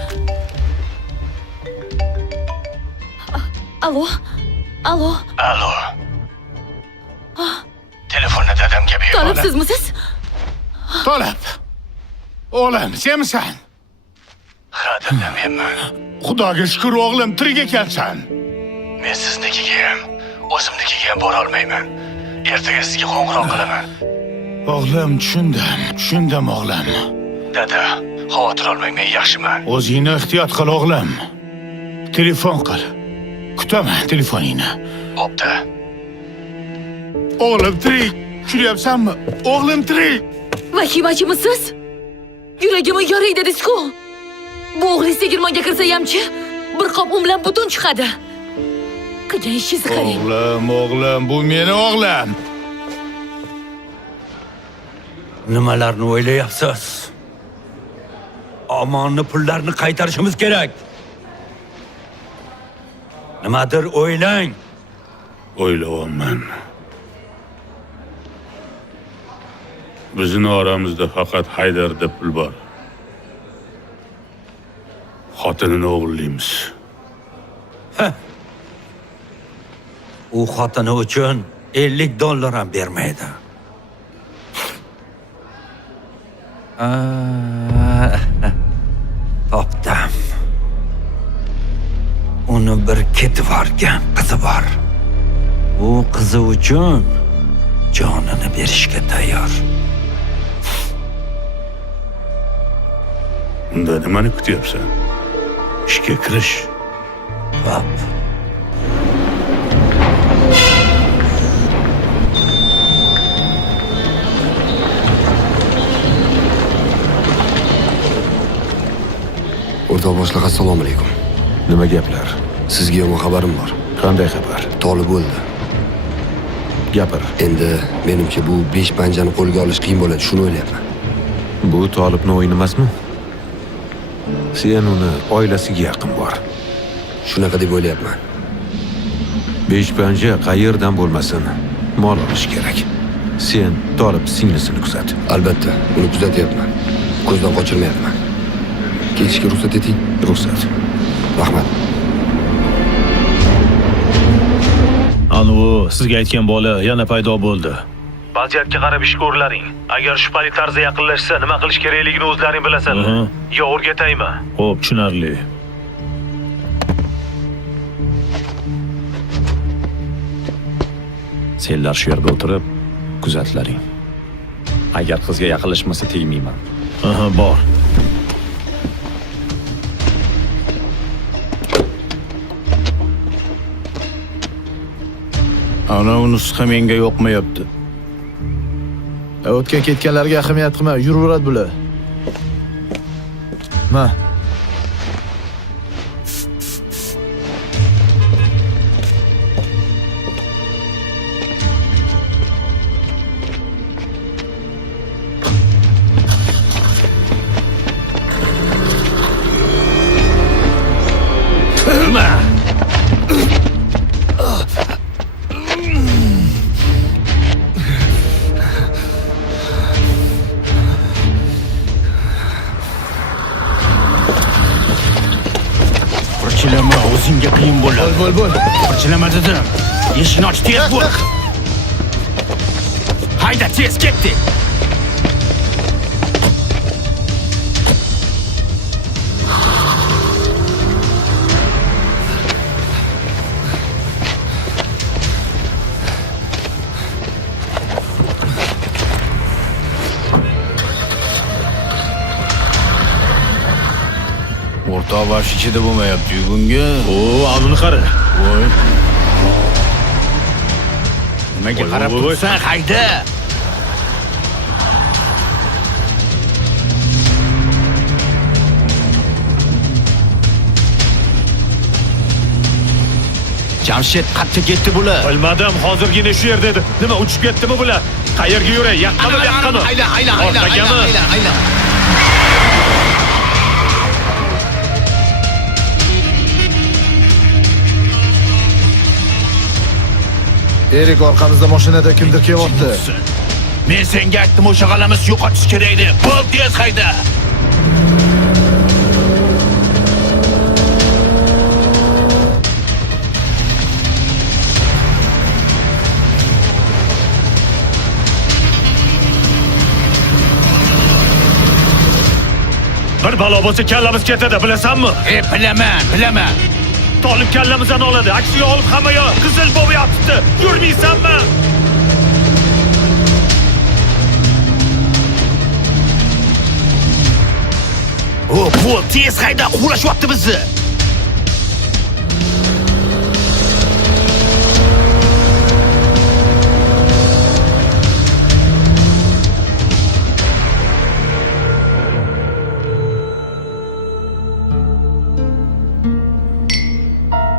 Alo. Telefonni dadamga ber. Talab sizmisiz? Talab. O'g'lim, senmisan? Ha, dadam menman. Xudoga shukr, o'g'lim, tirik ekansan. Men siznikiga ham, o'zimnikiga ham bora olmayman. Ertaga sizga qo'ng'iroq qilaman. O'g'lim, tushundim o'g'lim. Dada, xavotir olmang, men yaxshiman. O'zingni ehtiyot qil, o'g'lim. Telefon qil. Kutaman telefoningni. Bo'pti. O'g'lim tirik. Tushunyapsanmi? O'g'lim tirik. Vahimachimisiz? Yuragimni yoring dedingiz-ku. Bu o'g'lingiz tegirmonga kirsa hamchi bir qop un bilan butun chiqadi. Qilgan ishingizni qarang. O'g'lim, bu meni o'g'lim. Nimalarni o'ylayapsiz? Omonni pullarni qaytarishimiz kerak. Nimadir o'ylang. O'ylayapman. Bizning oramizda faqat Haydarda pul bor. Xotinini o'g'irlaymiz. U xotini uchun $50 ham bermaydi. Topdim. Uni bir ketib borgan qizi bor. U qizi uchun jonini berishga tayyor. Unda nimani kutyapsan? Ishga kirish. Hop. O'rtoq boshliq, assalomu alaykum. Nima gaplar? Sizga yomon xabarim bor. Qanday xabar? Tolib o'ldi. Gapir. Endi menimcha bu 5 panjani qo'lga olish qiyin bo'ladi, shuni o'ylayapman. Bu Tolibni o'yini emasmi? Sen uni oilasiga yaqin bor. Shunaqa deb o'ylayapman. 5 panja qayerdan bo'lmasin, mol olish kerak. Sen Tolib singlisini kuzat. Albatta, uni kuzatyapman. ko'zdan qochirmayapman. Ketishga ruxsat eting. Ruxsat. Rahmat. Anu, sizga aytgan bola yana paydo bo'ldi. Vaziyatga qarab ish ko'rlaring. Agar shubhali tarzda yaqinlashsa, nima qilish kerakligini o'zlaring bilasizlar. Yo o'rgataymi? Xo'p, tushunarli. Senlar shu yerda o'tirib, kuzatlaring. Agar qizga yaqinlashmasa tegmayman. Bor. Ana nusxa menga yoqmayapti. O'tgan ketganlarga ahamiyat qilma, yuraveradi bular. Ma. Birchilama, o'zingga qiyin bo'ladi. Bo'l. Birchilama dedim. Eshikni och, tez bo'l. Hayda, tez ketdi. O'rtoq bosh ichida bo'lmayapti-yu bunga. Avluni qara. Voy. Nimaga qarab tursan, hayda. Jamshid qattiq ketdi bular. Bilmadim, hozirgina shu yerda edi. Nima uchib ketdimi bular? Qayerga yuray? Yaqinmi? Hayla. Erik orqamizda mashinada kimdir kelyapti. Men senga aytdim, o'sha g'alamiz yo'qotish kerak edi. Bo'l, tez hayda. Bir balo bo'lsa kallamiz ketadi, bilasanmi? Bilaman. Tolib kallamizdan oladi. Aksiga olib hamma yoq qizil bo'lib yotibdi. Yurmaysanmi? Bo'l, tez hayda, quvlashyapti bizni.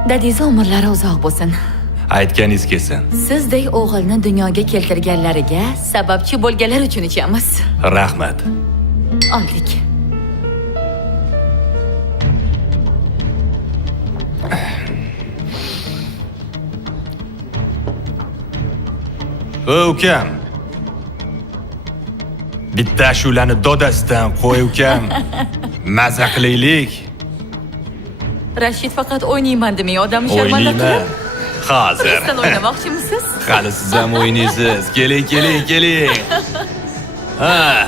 Dadingiz umrlari uzoq bo'lsin. Aytganingiz kelsin. Sizdek o'g'ilni dunyoga keltirganlariga sababchi bo'lganlar uchun ichamiz. Rahmat. Oldik. Ukam. Bitta shularni dodasidan qo'y ukam. Maza qilaylik. Rashid faqat o'ynayman demay, odamni sharmanda qilib. Hozir. Sizdan o'ynamoqchimisiz? Hali siz ham o'ynaysiz. Keling. Ha.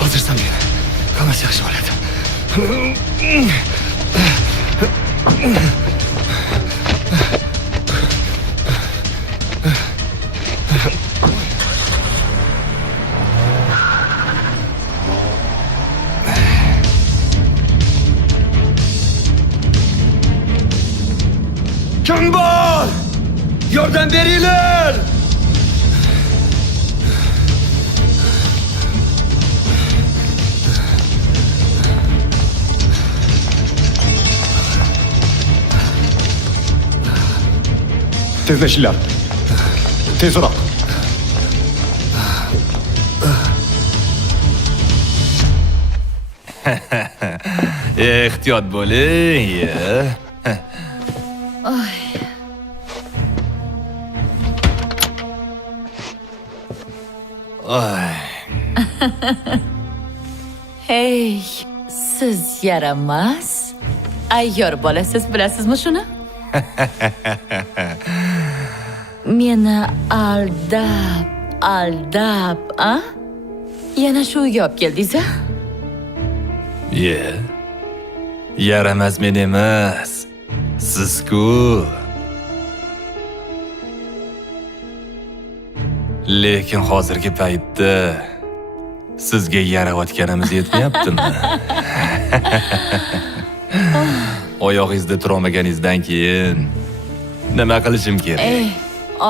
Hozir samir. Hammasi yaxshi bo'ladi. Kim bor? Yordam beringlar! Tezlashinglar. Tezroq. Ehtiyot bo'ling. Hey, siz yaramas. Ayyor bolasiz, bilasizmi shuni? Meni aldab, a? Yana shu uyga olib keldingiz-a? Yaramas men emas. Siz-ku. Lekin hozirgi paytda sizga yaratganimiz yetmayaptimi? Oyog'ingizda turolmaganingizdan keyin nima qilishim kerak?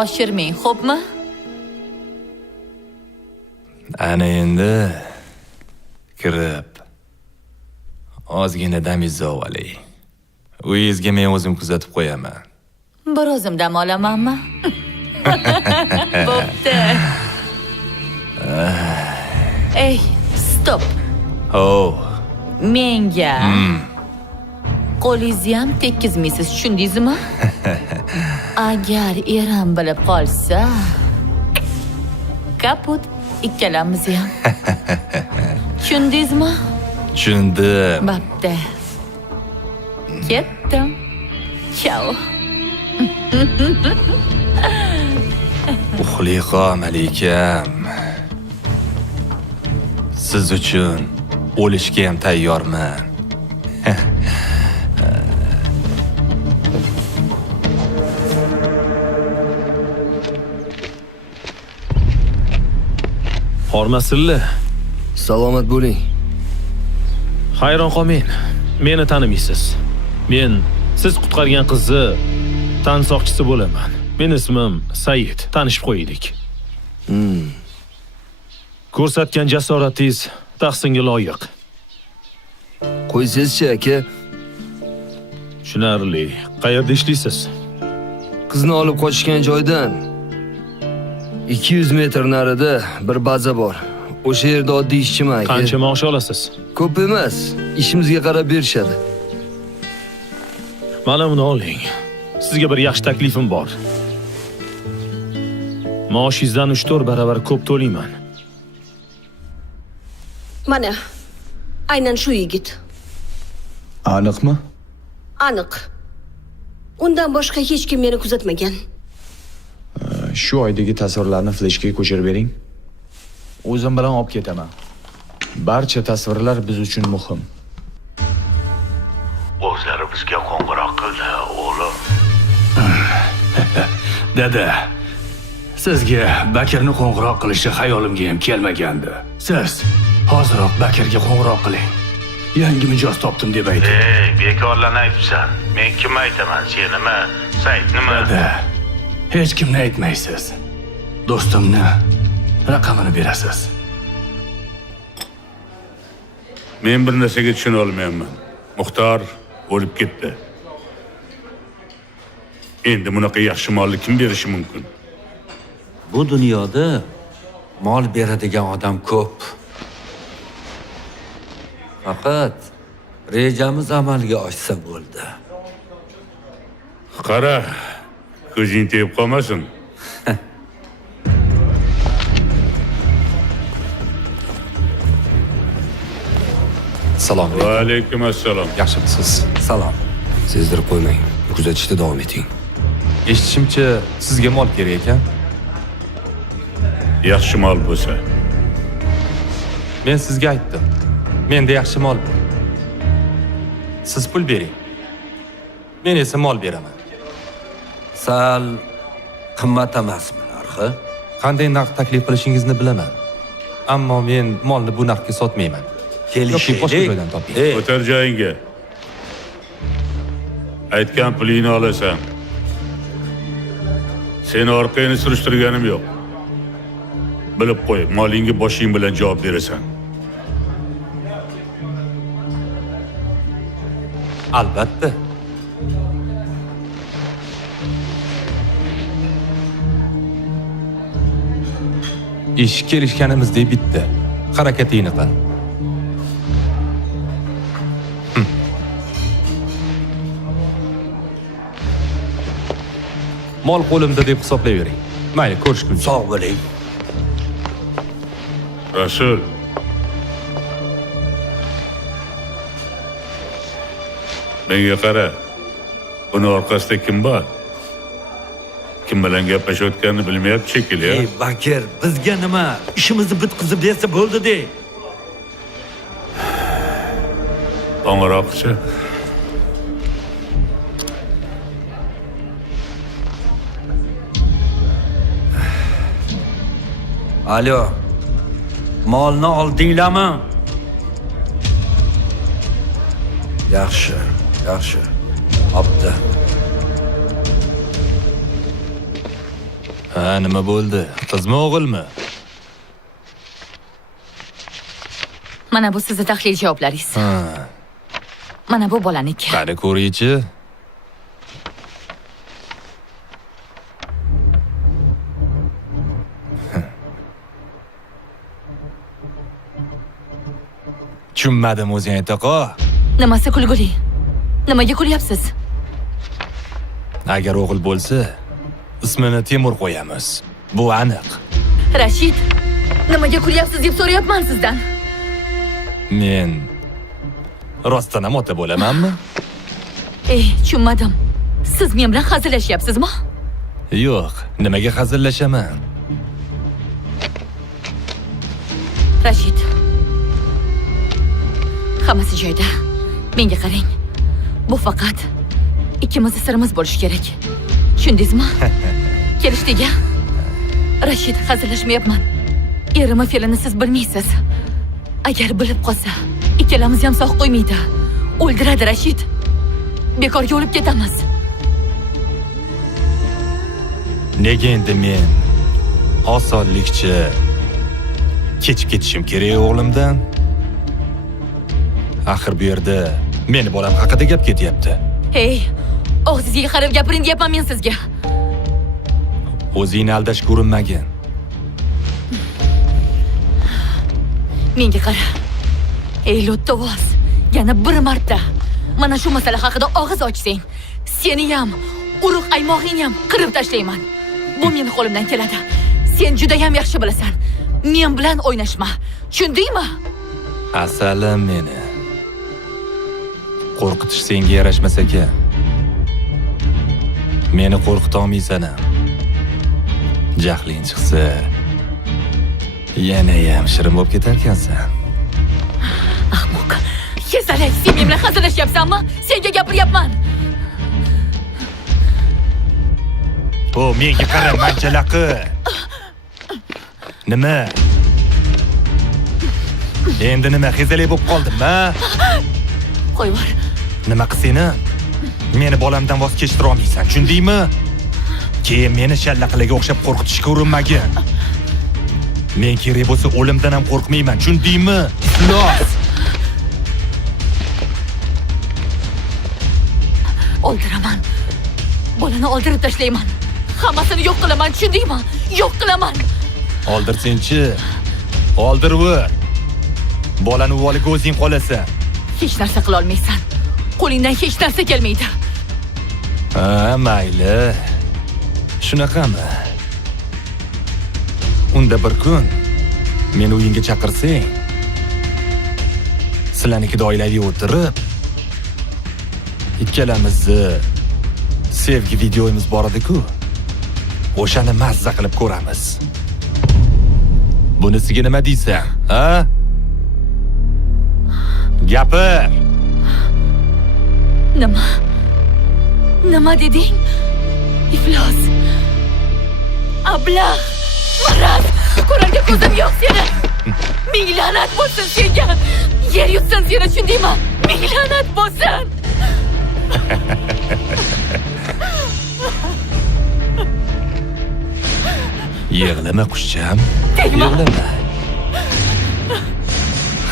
Oshirmang, xo'pmi? Ana endi kirib ozgina damingizni oling. Uyingizga men o'zim kuzatib qo'yaman. Bir o'zim dam olamanmi? Bo'pti. Ey, stop. Menga qo'lingizni ham tekkizmaysiz, tushundingizmi? Agar eram bilib qolsa, kaput ikkalamiz ham. Tushundingizmi? Tushundim. Bo'pti. Ketdim. Ciao. Uxliqo malikam. Siz uchun o'lishga ham tayyorman. Hormasilli. Salomat bo'ling. Hayron qolmang. Meni tanimaysiz. Men siz qutqargan qizni tansoqchisi bo'laman. Mening ismim Said. Tanishib qo'yaylik. Ko'rsatgan jasoratingiz tahsinga loyiq. Qo'ysizchi aka. Tushunarli. Qayerda ishlaysiz? Qizni olib qochgan joydan 200 metr narida bir baza bor. O'sha yerda oddiy ishchiman aka. Qancha maosh olasiz? Ko'p emas. Ishimizga qarab berishadi. Mana buni oling. Sizga bir yaxshi taklifim bor. Maoshingizdan 3-4 baravar ko'p to'layman. Mana, aynan shu yigit. Aniqmi? Aniq. Undan boshqa hech kim meni kuzatmagan. Shu oydagi tasvirlarni fleshga ko'chirib bering. O'zim bilan olib ketaman. Barcha tasvirlar biz uchun muhim. O'zlari bizga qo'ng'iroq qildi, o'g'lim. Dada, sizga Bakirni qo'ng'iroq qilishi xayolimga ham kelmagandi. Siz hoziroq Bakirga qo'ng'iroq qiling. Yangi mijoz topdim deb ayting. Bekorlarni aytibsan. Men kim aytaman? Sen nima? Said nima? Dada, hech kimni aytmaysiz. Do'stimni raqamini berasiz. Men bir narsaga tushuna olmayapman. Muxtor o'lib ketdi. Endi bunaqa yaxshi molni kim berishi mumkin? Bu dunyoda mol beradigan odam ko'p. Faqat rejamiz amalga oshsa bo'ldi. Qara, ko'zing tegib qolmasin. Salom. Va alaykum assalom. Yaxshimisiz? Salom. Sezdirib qo'ymang. Kuzatishda davom eting. Eshitishimcha, sizga mol kerak ekan. Yaxshi mol bo'lsa. Men sizga aytdim. Menda yaxshi mol bor. Siz pul bering. Men esa mol beraman. Sal qimmat emasmi narxi? Qanday narx taklif qilishingizni bilaman. Ammo men molni bu narxga sotmayman. Yoki boshqa joydan toping. O'tar joyingga. Aytgan pulingni olasan. Seni orqangni surishtirganim yo'q. Bilib qo'y, molingga boshing bilan javob berasan. Albatta. Ish kelishganimizdek bitti. Harakatingni qil. Mol qo'limda deb hisoblayvering. Mayli, ko'rishguncha. Sog' bo'ling. Rasul. Menga qara. Buni orqasida kim bor? Kim bilan gaplashayotganini bilmayapti shekilli. Ey Bakir, bizga nima? Ishimizni bitkizib bersa bo'ldi-de. Qo'ng'iroqchi. Alo. Molni oldinglarmi? Yaxshi, yaxshi. Obda. Ha, nima bo'ldi? Qizmi, o'g'ilmi? Mana bu sizni tahlil javoblaringiz. Ha, Mana bu bolaniki. qani ko'raychi. Tushunmadim o'zing aytaqa. Nimasi kulguli? Nimaga kulyapsiz? Agar o'g'il bo'lsa, ismini Temur qo'yamiz. Bu aniq. Rashid, nimaga kulyapsiz deb so'rayapman sizdan. Men rostdan ham ota bo'lamanmi? Tushunmadim. Siz men bilan hazillashyapsizmi? Yo'q, nimaga hazillashaman? Rashid. Hammasi joyida. Menga qarang. Bu faqat ikkimizni sirimiz bo'lishi kerak. Tushundingizmi? Kelishdik. Rashid, hazillashmayapman. Erimni fe'lini siz bilmaysiz. Agar bilib qolsa, ikkalamiz ham sog' qo'ymaydi. O'ldiradi Rashid. Bekorga o'lib ketamiz. Nega endi men osonlikcha kechib ketishim kerak o'g'limdan? Axir bu yerda meni bolam haqida gap ketyapti. Hey, og'zingizga qarab gapiring deyapman men sizga. O'zingni aldashga urinmagin. Menga qara. Ey Luttovoz, yana bir marta mana shu masala haqida og'iz ochsang, seni ham, urug' aymog'ingni ham qirib tashlayman. Bu meni qo'limdan keladi. Sen juda ham yaxshi bilasan. Men bilan o'ynashma. Tushundingmi? Asalim meni. Qo'rqitish senga yarashmas ekan. Meni qo'rqita olmaysan. Jahling chiqsa, yana ham shirin bo'lib ketarkansan. Ahmoq. Kesalak, sen men bilan hazillashyapsanmi? Senga gapiryapman. O, menga qara, manchalaqi. Nima? Endi nima xezalik bo'lib qoldimmi? Qo'y bor. Nima qilsang? Meni bolamdan voz kechira olmaysan, tushundingmi? Keyin meni shallaqilarga o'xshab qo'rqitishga urinmagin. Men kerak bo'lsa o'limdan ham qo'rqmayman, tushundingmi? Iflos. O'ldiraman. Bolani o'ldirib tashlayman. Hammasini yo'q qilaman, tushundingmi? Yo'q qilaman. O'ldirsinchi. O'ldirib. Bolani uvoliga o'zing qolasan. Hech narsa qila olmaysan. Qo'lingdan hech narsa kelmaydi. Ha, mayli. Shunaqami? Unda bir kun meni uyingga chaqirsang, sizlarnikida oilaviy o'tirib, ikkalamizni sevgi videomiz bor edi-ku. O'shani mazza qilib ko'ramiz. Bunisiga nima deysan, ha? Gapir. Nima deding? Iflos. Ablah. Maraz. Ko'rarga ko'zim yo'q seni. Ming la'nat bo'lsin senga. Yer yutsin seni, tushundingmi? Ming la'nat bo'lsin. Yig'lama qushcham. Yig'lama.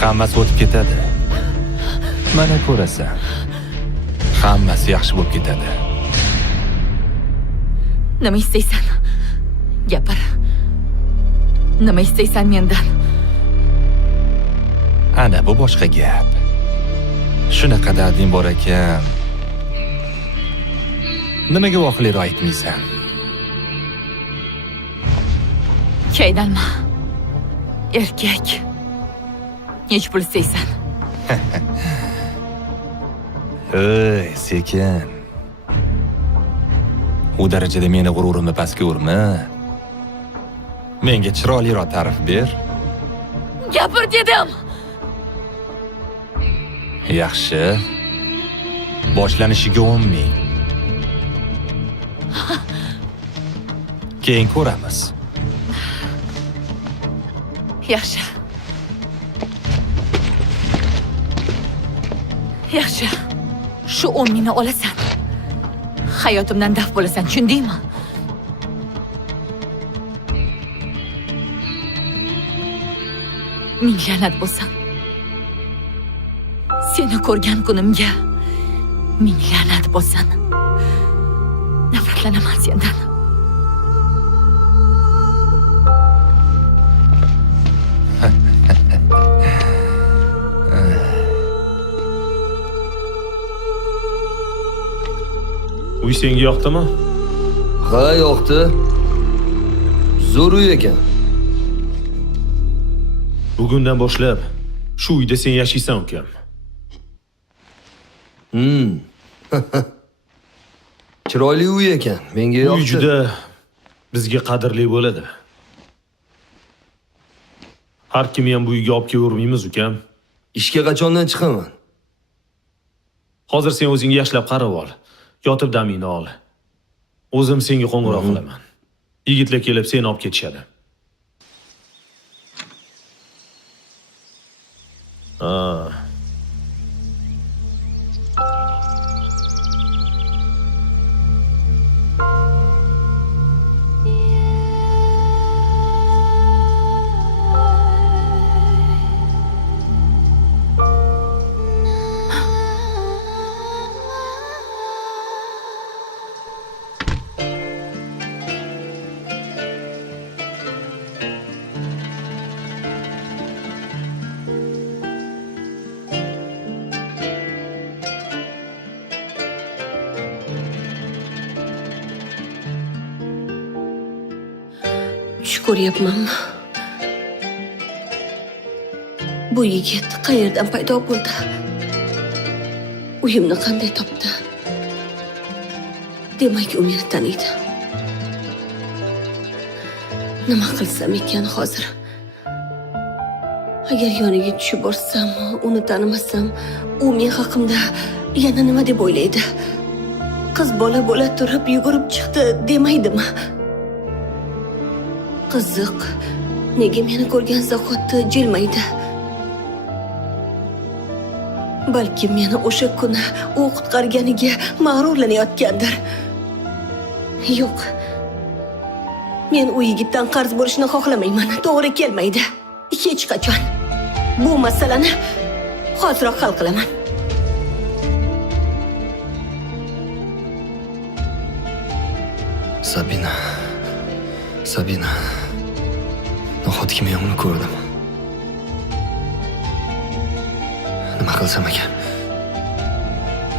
Hammasi o'tib ketadi. Mana ko'rasan. Hammasi yaxshi bo'lib ketadi. Nima istaysan? Gapir. Nima istaysan mendan? Ana bu boshqa gap. Shunaqa darding bor ekan. Nimaga voqelikni aytmaysan? Kaydalma. Erkak. Nech pul istaysan? Ey, sekin. U darajada meni g'ururimni pastga urma. Menga chiroyliroq ta'rif ber. Gapir dedim. Yaxshi. Boshlanishiga 10 ming. Keyin ko'ramiz. Yaxshi. Yaxshi. Shu 10 mingni olasan. Hayotimdan daf bo'lasan, tushundingmi? Ming la'nat bo'lsin. Seni ko'rgan kunimga ming la'nat bo'lsin. Nafratlanaman sendan. Uy senga yoqdimi? Ha, yoqdi. Zo'r uy ekan. Bugundan boshlab shu uyda sen yashaysan, ukam. Chiroyli uy ekan. Menga yoqdi. Uy juda bizga qadrli bo'ladi. Har kim ham bu uyga olib kelavermaymiz, ukam. Ishga qachondan chiqaman? Hozir sen o'zingga yaxshilab qarab ol. Yotib damingni ol. O'zim senga qo'ng'iroq qilaman. Yigitlar kelib seni olib ketishadi. Tush ko'ryapmanmi? Bu yigit qayerdan paydo bo'ldi? Uyimni qanday topdi? Demak, u meni taniydi. Nima qilsam ekan hozir? Agar yoniga tushib borsam, uni tanimasam, u men haqimda yana nima deb o'ylaydi? Qiz bola bo'la turib yugurib chiqdi demaydimi? Qiziq, nega meni ko'rgan zahoti jilmaydi? Balki meni o'sha kuni u qutqarganiga mag'rurlanayotgandir. Yo'q. Men u yigitdan qarz bo'lishni xohlamayman. To'g'ri kelmaydi. Hech qachon. Bu masalani hoziroq hal qilaman. Sabina. Nahotki men uni ko'rdim. Nima qilsam ekan?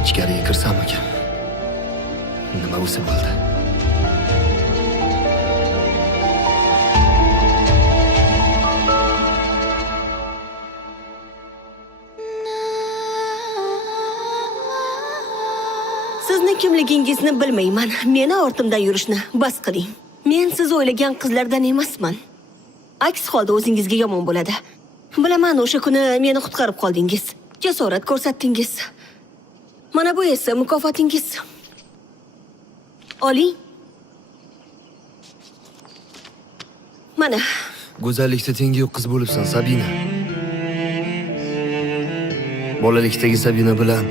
Ichkariga kirsam ekan? Nima bo'lsa bo'ldi. Sizni kimligingizni bilmayman. Meni ortimdan yurishni bas qiling. Men siz o'ylagan qizlardan emasman. Aks holda o'zingizga yomon bo'ladi. Bilaman, o'sha kuni meni qutqarib qoldingiz. Jasorat ko'rsatdingiz. Mana bu esa mukofotingiz. Oling. Mana. Go'zallikda tengi yo'q qiz bo'libsan, Sabina. Bolalikdagi Sabina bilan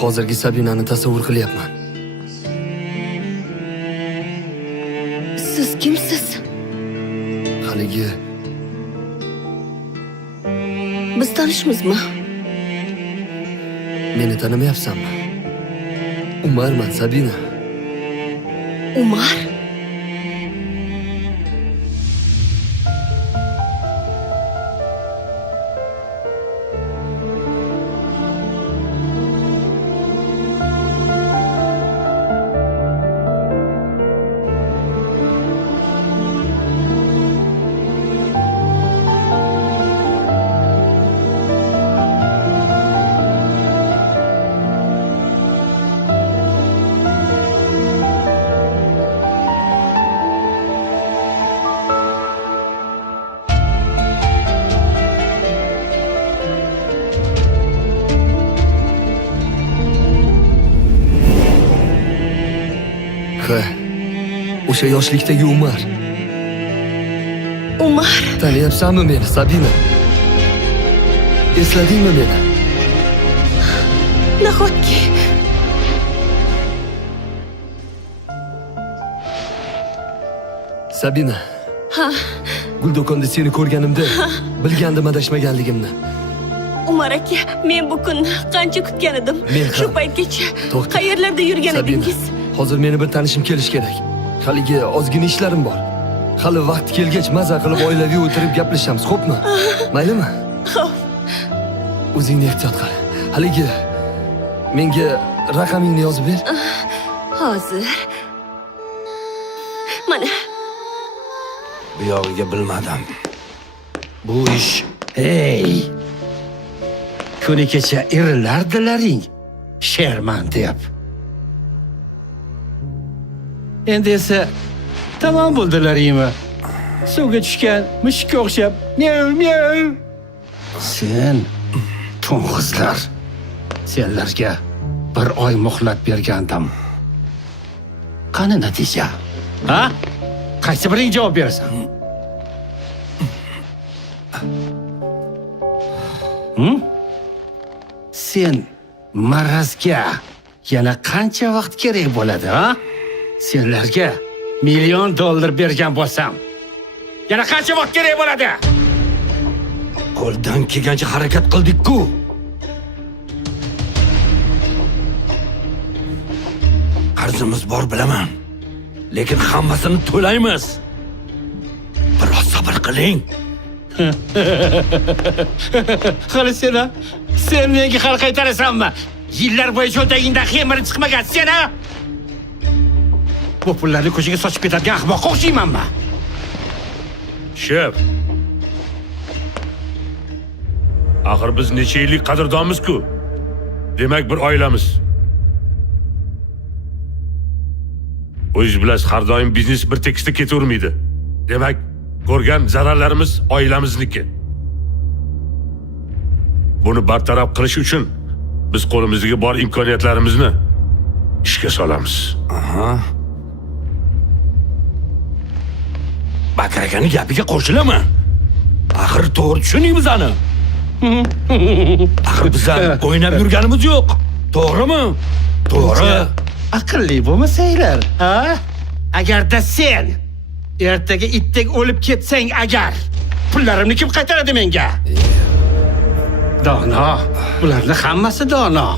hozirgi Sabinani tasavvur qilyapman. Siz kimsiz? Haligi Biz tanishmizmi? meni tanimayapsanmi? Umarman, Sabina. Umar? O'sha yoshlikdagi Umar. Umar, Taniyapsanmi meni, Sabina? Esladingmi meni? nahotki Sabina, ha, gul do'konda seni ko'rganimda bilgandim adashmaganligimni. Umar aka, men bu kunni qancha kutgan edim. Men ham. Shu paytgacha To'xta. qayerlarda yurgan Sabina, edingiz? hozir meni bir tanishim kelish kerak. Haligi ozgina ishlarim bor. Hali vaqt kelgach maza qilib oilaviy o'tirib gaplashamiz, xo'pmi? Maylimi? Xo'p. O'zingni ehtiyot qil. Haligi menga raqamingni yozib ber. Hozir. Mana, Bu yog'iga bilmadim. Bu ish, ey. Kuni kecha irilardilaring. Sherman deb. Endi esa tamom bo'ldilaringmi? Suvga tushgan mushukka o'xshab miyav miyav. Sen to'ng'izlar. Senlarga bir oy muhlat bergandim. Qani natija? Ha? Qaysi biring javob berasan? Sen marazga yana qancha vaqt kerak bo'ladi, ha? Senlarga $1,000,000 bergan bo'lsam, yana qancha vaqt kerak bo'ladi? Qo'ldan kelgancha harakat qildik-ku. Qarzimiz bor bilaman. Lekin hammasini to'laymiz. Biroz sabr qiling. Hali sen menga hal qaytarasanmi? Yillar bo'yi cho'ntagingdan xemiri chiqmagan sen, ha? Bu pullarni ko'chaga sochib ketadigan ahmoqqa o'xshaymanmi? Shef. Axir biz necha yillik qadrdonmiz-ku. Demak bir oilamiz. O'zingiz bilasiz, har doim biznes bir tekisda ketavermaydi. Demak, ko'rgan zararlarimiz oilamizniki. Buni bartaraf qilish uchun biz qo'limizga bor imkoniyatlarimizni ishga solamiz. Aha. Bakrakaning gapiga qo'shilaman. Axir to'g'ri tushundingmi ani? Axir bizlar o'ynab yurganimiz yo'q. To'g'rimi? To'g'ri. Aqlli bo'lmasanglar, ha? Agarda sen ertaga itdek o'lib ketsang agar, pullarimni kim qaytaradi menga? Dono, bularning hammasi dono.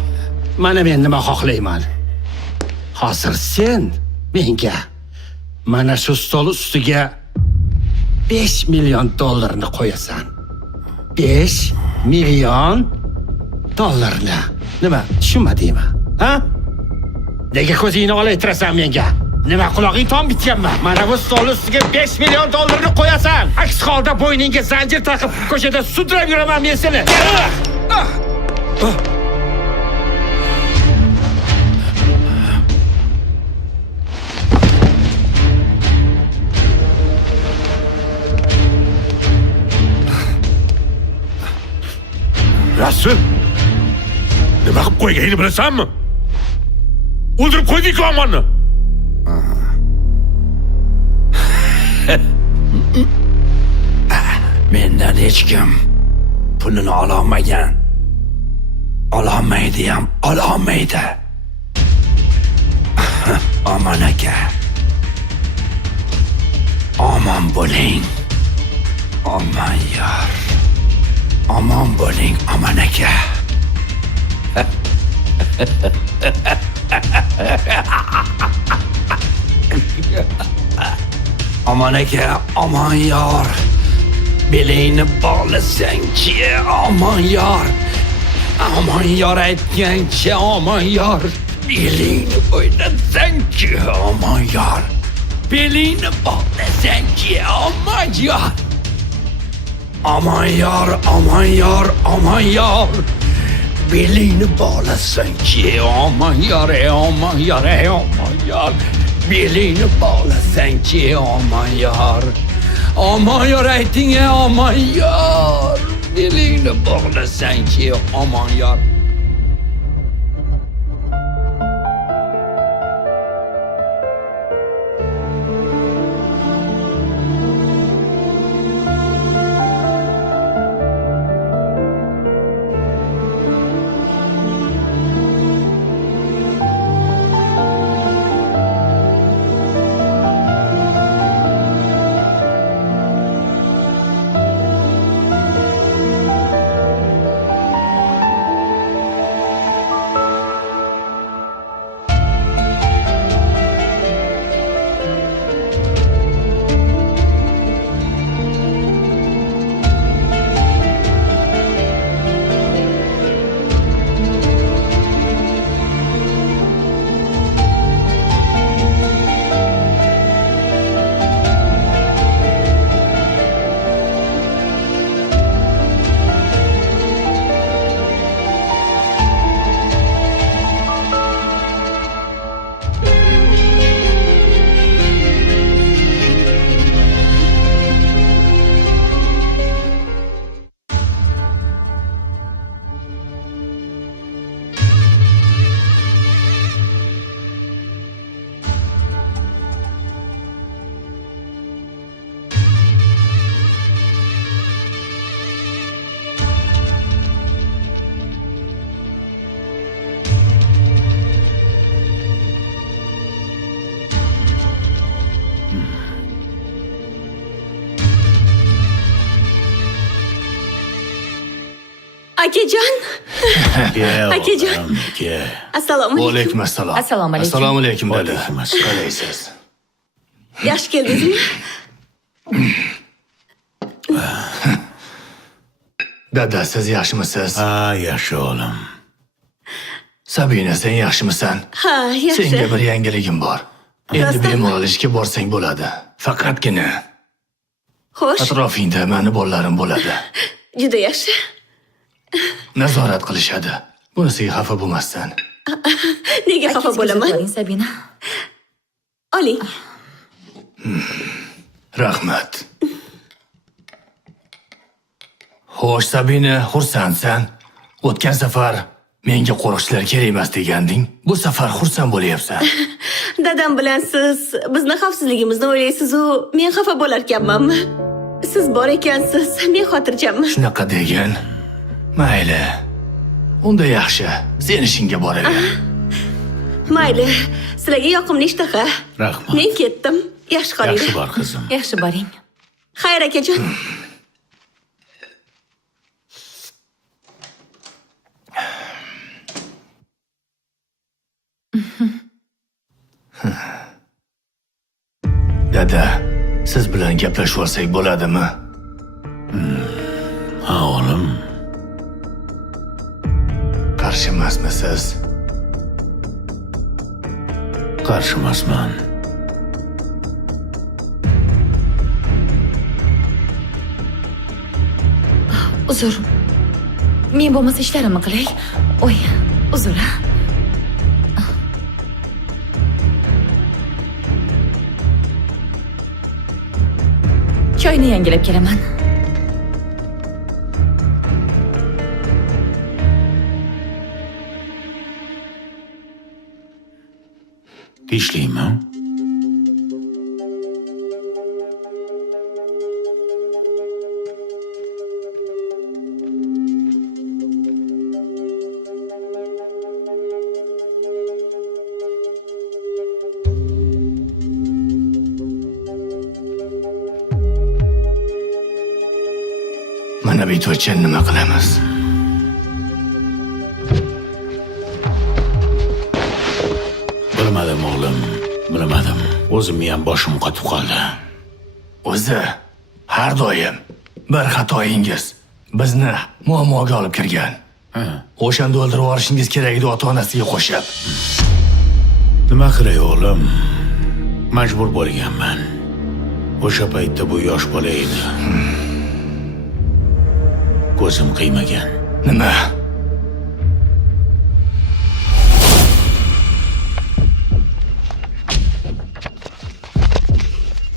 Mana men nima xohlayman? Hozir sen menga mana shu stol ustiga $5,000,000 qo'yasan. $5,000,000. Nima, tushunmadingmi? Ha? Nega ko'zingni olaytirasan menga? Nima quloqing tom bitganmi? Mana bu stol ustiga $5,000,000 qo'yasan. Aks holda bo'yningga zanjir taqib ko'chada sudrab yuraman men seni. Rasul. Nima qilib qo'yganingni bilasanmi? O'ldirib qo'ydik-ku Amonni. Mendan hech kim pulini ololmagan. Ololmaydi ham, ololmaydi. Aman aka. Omon bo'ling. Aman yor. Omon bo'ling, aman aka. Aman aka, aman yor. Belingni bog'lasang-chi, aman yor. Aman yor aytgancha, aman yor. Belingni o'ynasang-chi, aman yor. Belingni bog'lasang-chi, aman yor. Aman yor, aman yor, aman yor. Belingni bog'lasang-chi, aman yor, aman yor, aman yor. Belingni bog'lasang-chi, aman yor. Aman yor ayting, aman yor. Belingni bog'lasang-chi, aman yor. Akajon. Akajon. Assalomu alaykum. Alaykum assalom. Assalomu alaykum. Assalomu alaykum dada. Qalaysiz? Yaxshi keldingizmi? Dada, siz yaxshimisiz? Ha, yaxshi o'g'lim. Sabina, sen yaxshimisan? Ha, yaxshi. Senga bir yangiligim bor. Endi Rostmi? bemalol ishga borsang bo'ladi. Faqatgina Xo'sh, atrofingda mani bolalarim bo'ladi. juda yaxshi. Nazorat qilishadi. Bunisiga xafa bo'lmasdan. Nega xafa bo'laman? Oling, Sabina. Oling. Rahmat. Xo'sh, Sabina, xursandsan. O'tgan safar menga qo'riqchilar kerak emas deganding. Bu safar xursand bo'lyapsan. Dadam bilan siz bizni xavfsizligimizni o'ylaysiz-u, men xafa bo'larkanmanmi? Siz bor ekansiz, men xotirjamman. Shunaqa degan. Mayli. Unda yaxshi. Sen ishingga boraver. Mayli, sizlarga yoqimli ishtaha. Rahmat. Men ketdim. Yaxshi qolinglar. Yaxshi bor qizim. Yaxshi boring. Xayr akajon. Dada, siz bilan gaplashib olsak bo'ladimi? Ha, o'g'lim. Qarshi emasmisiz? Qarshi emasman. Uzr. Men bo'lmasa ishlarimni qilay. Oy, uzr. Choyni yangilab kelaman. Ishlaymi? Mana bituvchi nima qilamiz? Bilmadim o'g'lim, bilmadim. O'zimni ham boshim qotib qoldi. O'zi har doim bir xatoyingiz bizni muammoga olib kirgan. O'shanda o'ldirib yuborishingiz kerak edi ota-onasiga qo'shib. Nima qilay o'g'lim? Majbur bo'lganman. O'sha paytda bu yosh bola edi. Ko'zim qiymagan. Nima?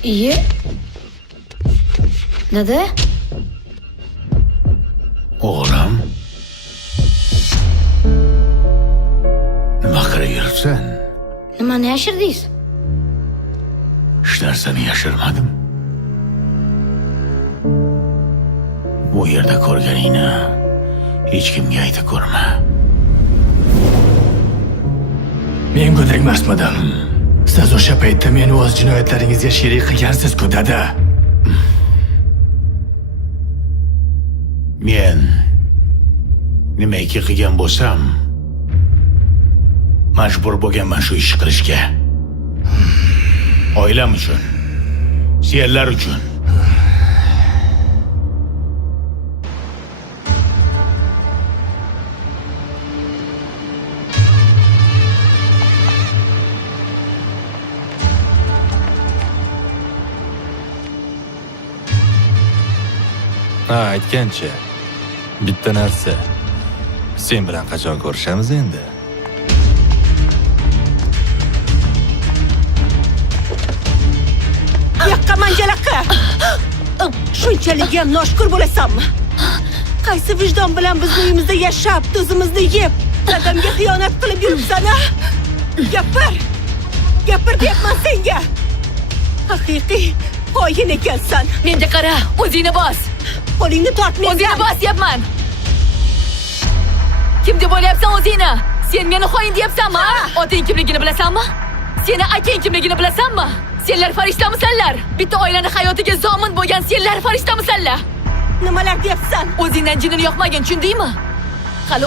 Iye. Dada? O'g'lim. Nima qilib yuribsan? Nimani yashirdingiz? Hech narsani yashirmadim. Bu yerda ko'rganingni hech kimga aytib ko'rma. Men go'dak emasmidim. Siz o'sha paytda meni o'z jinoyatlaringizga sherik qilgansiz-ku, dada. Men nimaiki qilgan bo'lsam, majbur bo'lganman shu ishni qilishga. Oilam uchun, senlar uchun. Ha, aytgancha. Bitta narsa. Sen bilan qachon ko'rishamiz endi? Yoqqa manjalaqa. Shunchalik ham noshukur bo'lasanmi? Qaysi vijdon bilan biz uyimizda yashab, tuzimizni yeb, dadamga xiyonat qilib yuribsan-a? Gapir. Gapir deyapman senga. Haqiqiy xoin ekansan. Menga qara, o'zingni bos. Qo'lingni tort mendan. O'zingni bos deyapman. Kim deb o'ylayapsan o'zingni? Sen meni xoin deyapsanmi? Oting kimligini bilasanmi? Seni akang kimligini bilasanmi? Senlar farishtamisanlar? Bitta oilani hayotiga zomin bo'lgan senlar farishtamisanlar? Nimalar deyapsan? O'zingdan jining yoqmagan, tushundingmi? Hali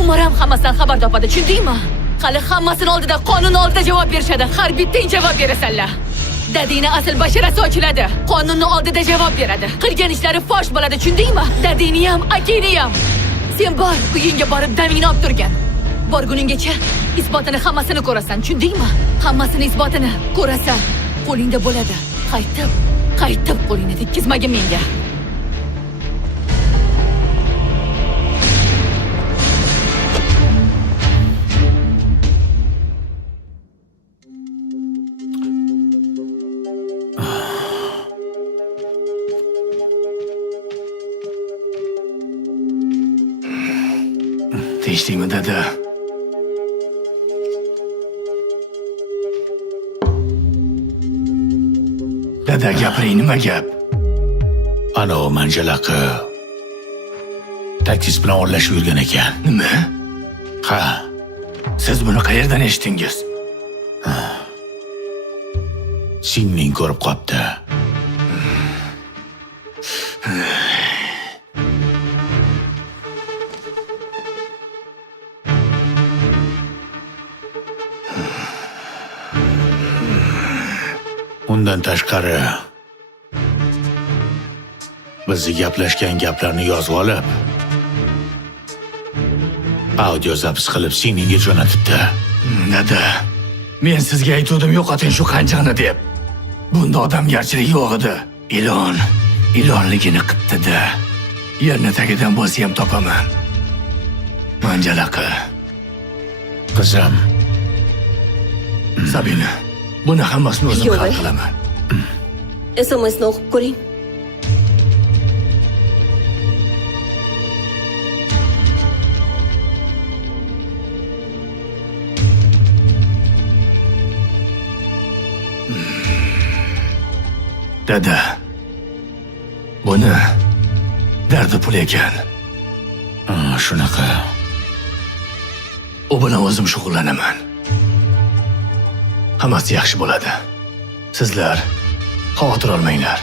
Umar ham hammasidan xabar topadi, tushundingmi? Hali hammasini oldida, qonun oldida javob berishadi. Har bitting javob berasanlar. Dadingni asl basharasi ochiladi. Qonunning oldida javob beradi. Qilgan ishlari fosh bo'ladi, tushundingmi? Dadingni ham, akangni ham. Sen bor, uyingga borib damingni olib turgan. Borguninggacha isbotini hammasini ko'rasan, tushundingmi? Hammasini isbotini ko'rasan. Qo'lingda bo'ladi. Qaytib qo'lingni tekkizmagin menga. Tinchlikmi dada? Dada, gapiring, nima gap? Anavi manjalaqi taksist bilan o'rlashib yurgan ekan. Nima? Ha, Siz buni qayerdan eshitdingiz? singling ko'rib qopti. Undan tashqari bizni gaplashgan gaplarni yozib olib, audio zapis qilib singlingga jo'natibdi. Dada, men sizga aytuvdim yo'qoting shu qanjig'ini deb. Bunda odamgarchilik yo'q edi. Ilonligini qitdi-da. Yerni tagidan bo'lsa ham topaman. Manjalaqi. Qizim, Sabina, buni hammasini o'zim Yo'q, hal qilaman. SMSni o'qib ko'ring. Dada, buni dardi pul ekan. Shunaqa. U bilan o'zim shug'ullanaman. Hammasi yaxshi bo'ladi. Sizlar xavotir olmanglar.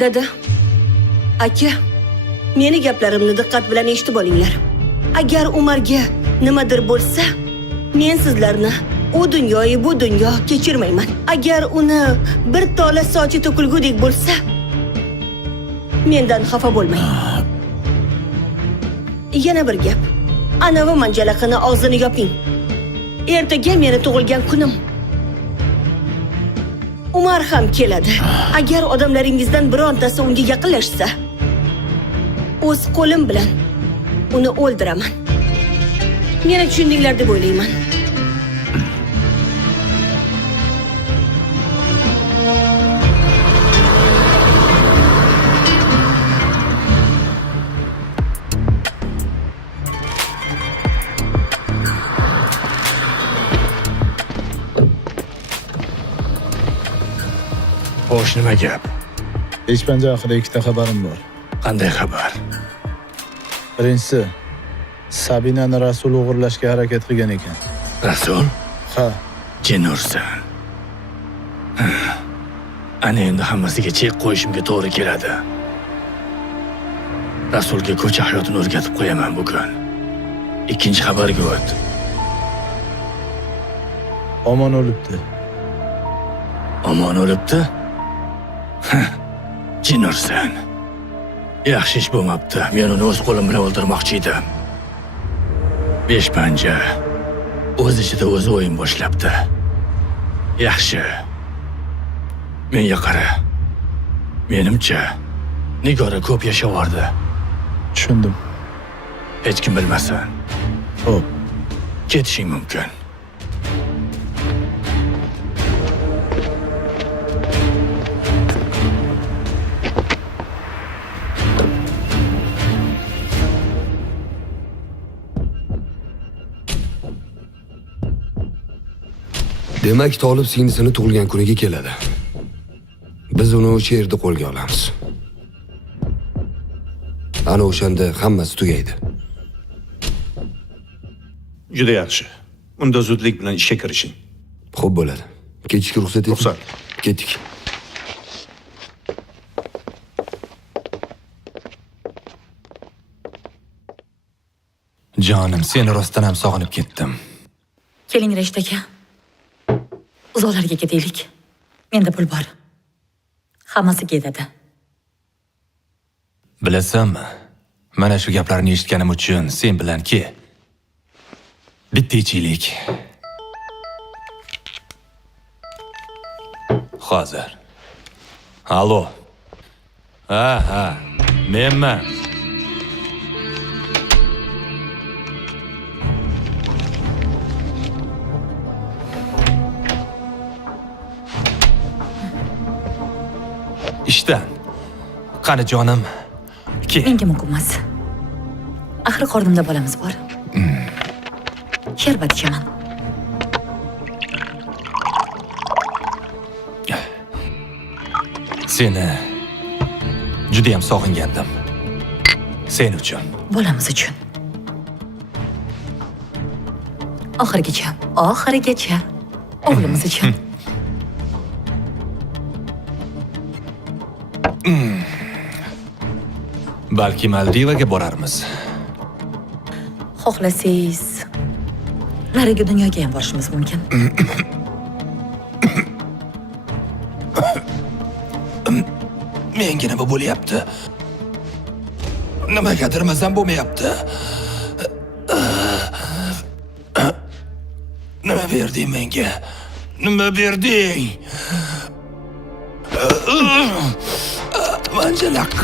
Dada, aka, meni gaplarimni diqqat bilan eshitib olinglar. Agar Umarga nimadir bo'lsa, men sizlarni u dunyoyu bu dunyo kechirmayman. Agar uni bir tola sochi to'kilgudek bo'lsa, mendan xafa bo'lmang. Yana bir gap. Anavi manjalaqini og'zini yoping. Ertaga meni tug'ilgan kunim. Umar ham keladi. Agar odamlaringizdan birontasi unga yaqinlashsa, o'z qo'lim bilan uni o'ldiraman. Meni tushundinglar deb o'ylayman. Xo'sh, nima gap? Hech panja haqida ikkita xabarim bor. Qanday xabar? Birinchisi, Sabinani Rasul o'g'irlashga harakat qilgan ekan. Rasul? Ha, Jin ursin. Ana endi hammasiga chek qo'yishimga to'g'ri keladi. Rasulga ko'cha hayotini o'rgatib qo'yaman bugun. Ikkinchi xabarga o't. omon o'libdi. Omon o'libdi? Jin ursin. Yaxshi ish bo'lmabdi. Men uni o'z qo'lim bilan o'ldirmoqchi edim. Besh panja o'z ichida o'zi o'yin boshlabdi. Yaxshi. Menga qara. Menimcha Nigora ko'p yashavardi. Tushundim. Hech kim bilmasin. Xo'p, Ketishing mumkin. Demak, Tolib singlisini tug'ilgan kuniga keladi. Biz uni o'sha yerda qo'lga olamiz. Ana o'shanda hammasi tugaydi. Juda yaxshi. Unda zudlik bilan ishga kirishing. Xo'p bo'ladi. Ketishga ruxsat eting. Ruxsat. Ketdik. Jonim, seni rostdan ham sog'inib ketdim. Keling Rashid aka. Uzoqlarga ketaylik. Menda pul bor. Hammasiga yetadi. Bilasanmi? Mana shu gaplarni eshitganim uchun sen bilan-ki bitta ichaylik. Hozir. Allo. Ha, menman. Ishdan. Qani jonim? Menga mumkin emas. Axir qornimda bolamiz bor. Sharbat ichaman. Seni juda ham sog'ingandim. Sen uchun. Bolamiz uchun. Oxirigacha o'g'limiz uchun. Balki Maldivaga borarmiz. Xohlasangiz, narigi dunyoga ham borishimiz mumkin. Menga nima bo'lyapti? Nimagadir mazam bo'lmayapti. Nima berding menga? Nima berding? Manjalaq.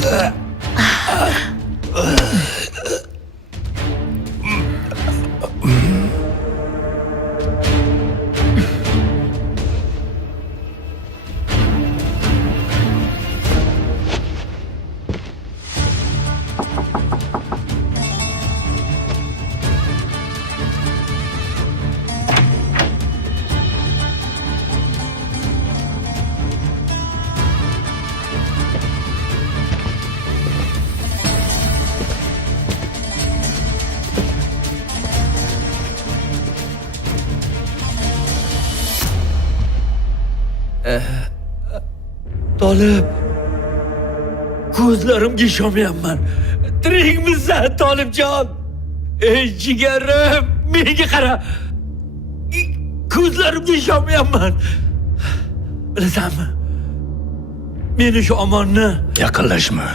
Tolib. Ko'zlarimga ishonmayapman. Tirikmisan, Tolibjon? Ey jigarim, menga qara. Ko'zlarimga ishonmayapman. Bilasanmi? Men shu Omonni Yaqinlashma.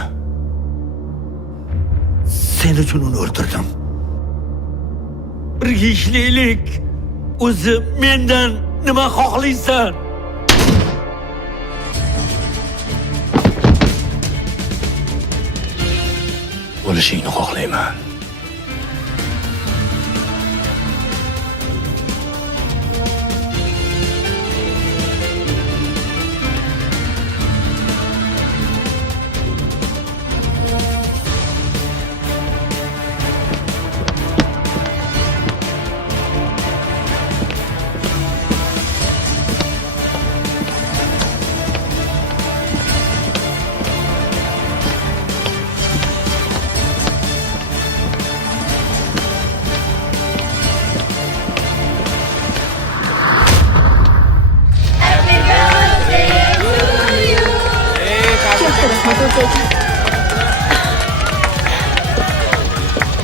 sen uchun uni o'ldirdim. Birga ishlaylik. O'zi mendan nima xohlaysan? O'lishingni xohlayman.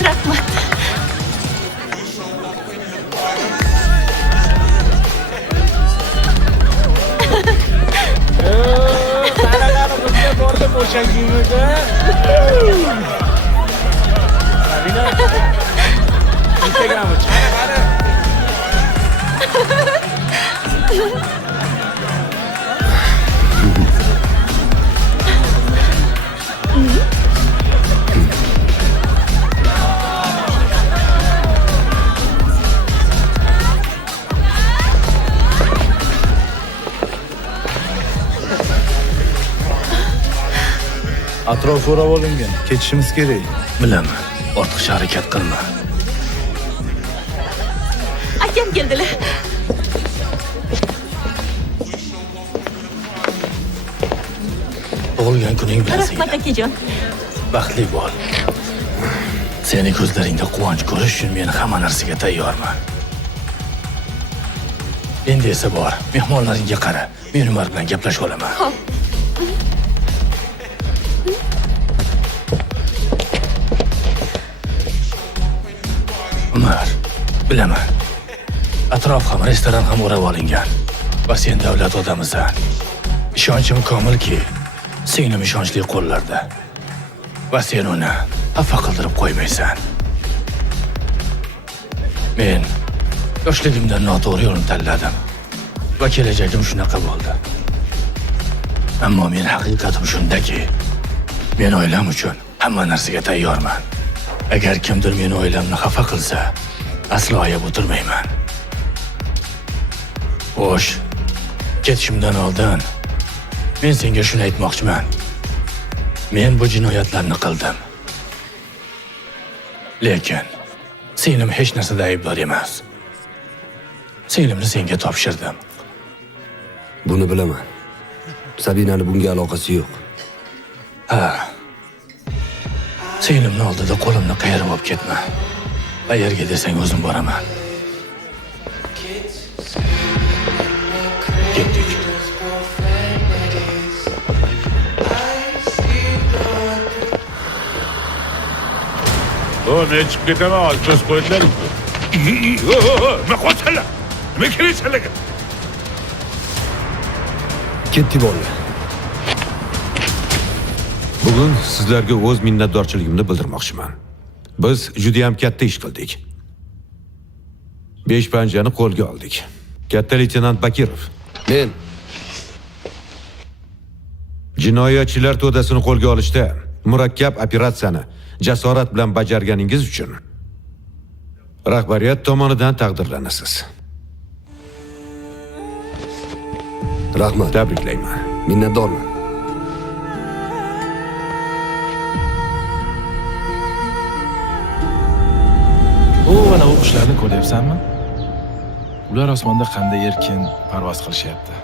Rahmat. Atrof o'rab olingan. Ketishimiz kerak. Bilaman. Ortiqcha harakat qilma. Akam keldilar. Tug'ilgan kuning bilan Rahmat akajon. baxtli bo'l. Seni ko'zlaringda quvonch ko'rish uchun men hamma narsaga tayyorman. Endi esa bor, mehmonlaringga qara. Men ular bilan gaplashib olaman. Xo'p. Bilaman. Atrof ham, restoran ham o'rab olingan. Va sen davlat odamisan. Ishonchim komilki, singlim ishonchli qo'llarda. Va sen uni xafa qildirib qo'ymaysan. Men yoshligimda noto'g'ri yo'lni tanladim. Va kelajagim shunaqa bo'ldi. Ammo men haqiqatim shundaki, men oilam uchun hamma narsaga tayyorman. Agar kimdir meni oilamni xafa qilsa, aslo ayab o'tirmayman. Xo'sh, ketishimdan oldin men senga shuni aytmoqchiman. Men bu jinoyatlarni qildim. Lekin singlim hech narsada aybdor emas. Singlimni senga topshirdim. Buni bilaman. Sabinani bunga aloqasi yo'q. Ha. Singlimni oldida qo'limni qayirib olib ketma. Qayerga desang o'zim boraman. Ketdik. Men chiqib ketaman, olib qo'ydilar-ku. Nima qo'ysalar? Nima keraksalar? Ketdi bolalar. Bugun sizlarga o'z minnatdorchiligimni bildirmoqchiman. Biz juda ham katta ish qildik. 5 panjani qo'lga oldik. Katta leytenant Bakirov. Men jinoyatchilar to'dasini qo'lga olishda murakkab operatsiyani jasorat bilan bajarganingiz uchun rahbariyat tomonidan taqdirlanasiz. Rahmat. Tabriklayman. Minnatdorman. Mana bu qushlarni ko'ryapsanmi? Ular osmonda qanday erkin parvoz qilishyapti.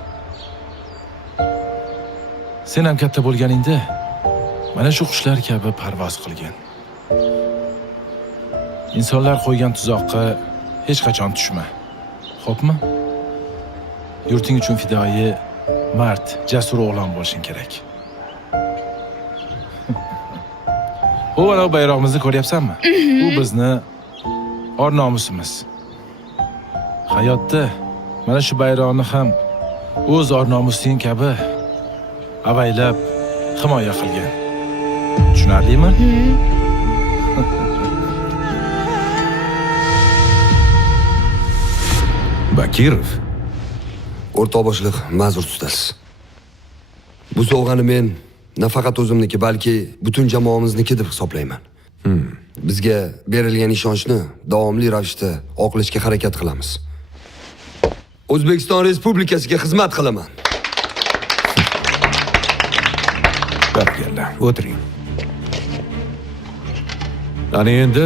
Sen ham katta bo'lganingda mana shu qushlar kabi parvoz qilgin. Insonlar qo'ygan tuzoqqa hech qachon tushma. Xo'pmi? Yurting uchun fidoyi, mard, jasur o'g'lon bo'lishing kerak. Bu mana bu bayrog'imizni ko'ryapsanmi? Bu bizni or nomusimiz. Hayotda mana shu bayroqni ham o'z or nomusing kabi avaylab himoya qilgan. Tushunarlimi? Bakirov, O'rtoq boshliq, ma'zur tutasiz. Bu sovg'ani men nafaqat o'zimniki, balki butun jamoamizniki deb hisoblayman. Bizga berilgan ishonchni davomli ravishda oqlashga harakat qilamiz. O'zbekiston Respublikasiga xizmat qilaman. Barkallah, o'tiring. Ana endi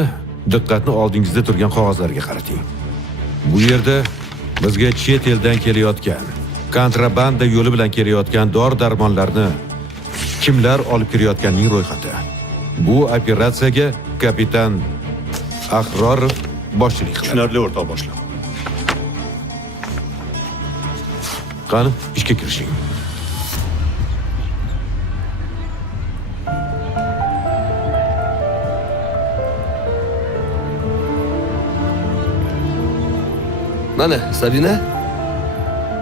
diqqatni oldingizda turgan qog'ozlarga qarating. Bu yerda bizga chet eldan kelayotgan, kontrabanda yo'li bilan kelayotgan dori-darmonlarni kimlar olib kirayotganining ro'yxati. Bu operatsiyaga kapitan Ahrorov boshchilik qiladi. Tushunarli o'rtoq boshliq. Qani, ishga kirishing. Mana, Sabina,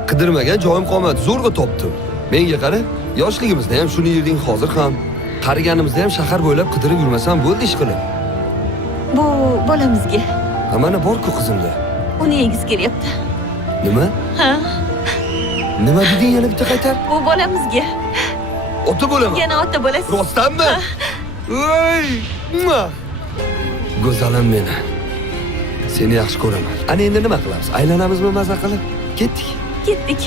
qidirmagan joyim qolmadi, zo'rg'a topdim. Menga qara, yoshligimizda ham shuni yerding, hozir ham. Qariganimizda ham shahar bo'ylab qidirib yurmasam bo'ldi ish qilib. Bu bolamizga. Mana bor-ku qizimda. Uni yegiz kelyapti. Nima? Ha, Nima deding yana bitta qaytar? bu bolamizga. Ota bo'laman. Yana ota bo'lasiz. Rostdanmi? Voy! Go'zalim meni. Seni yaxshi ko'raman. Ana endi nima qilamiz? Aylanamizmi maza qilib? Ketdik. Ketdik.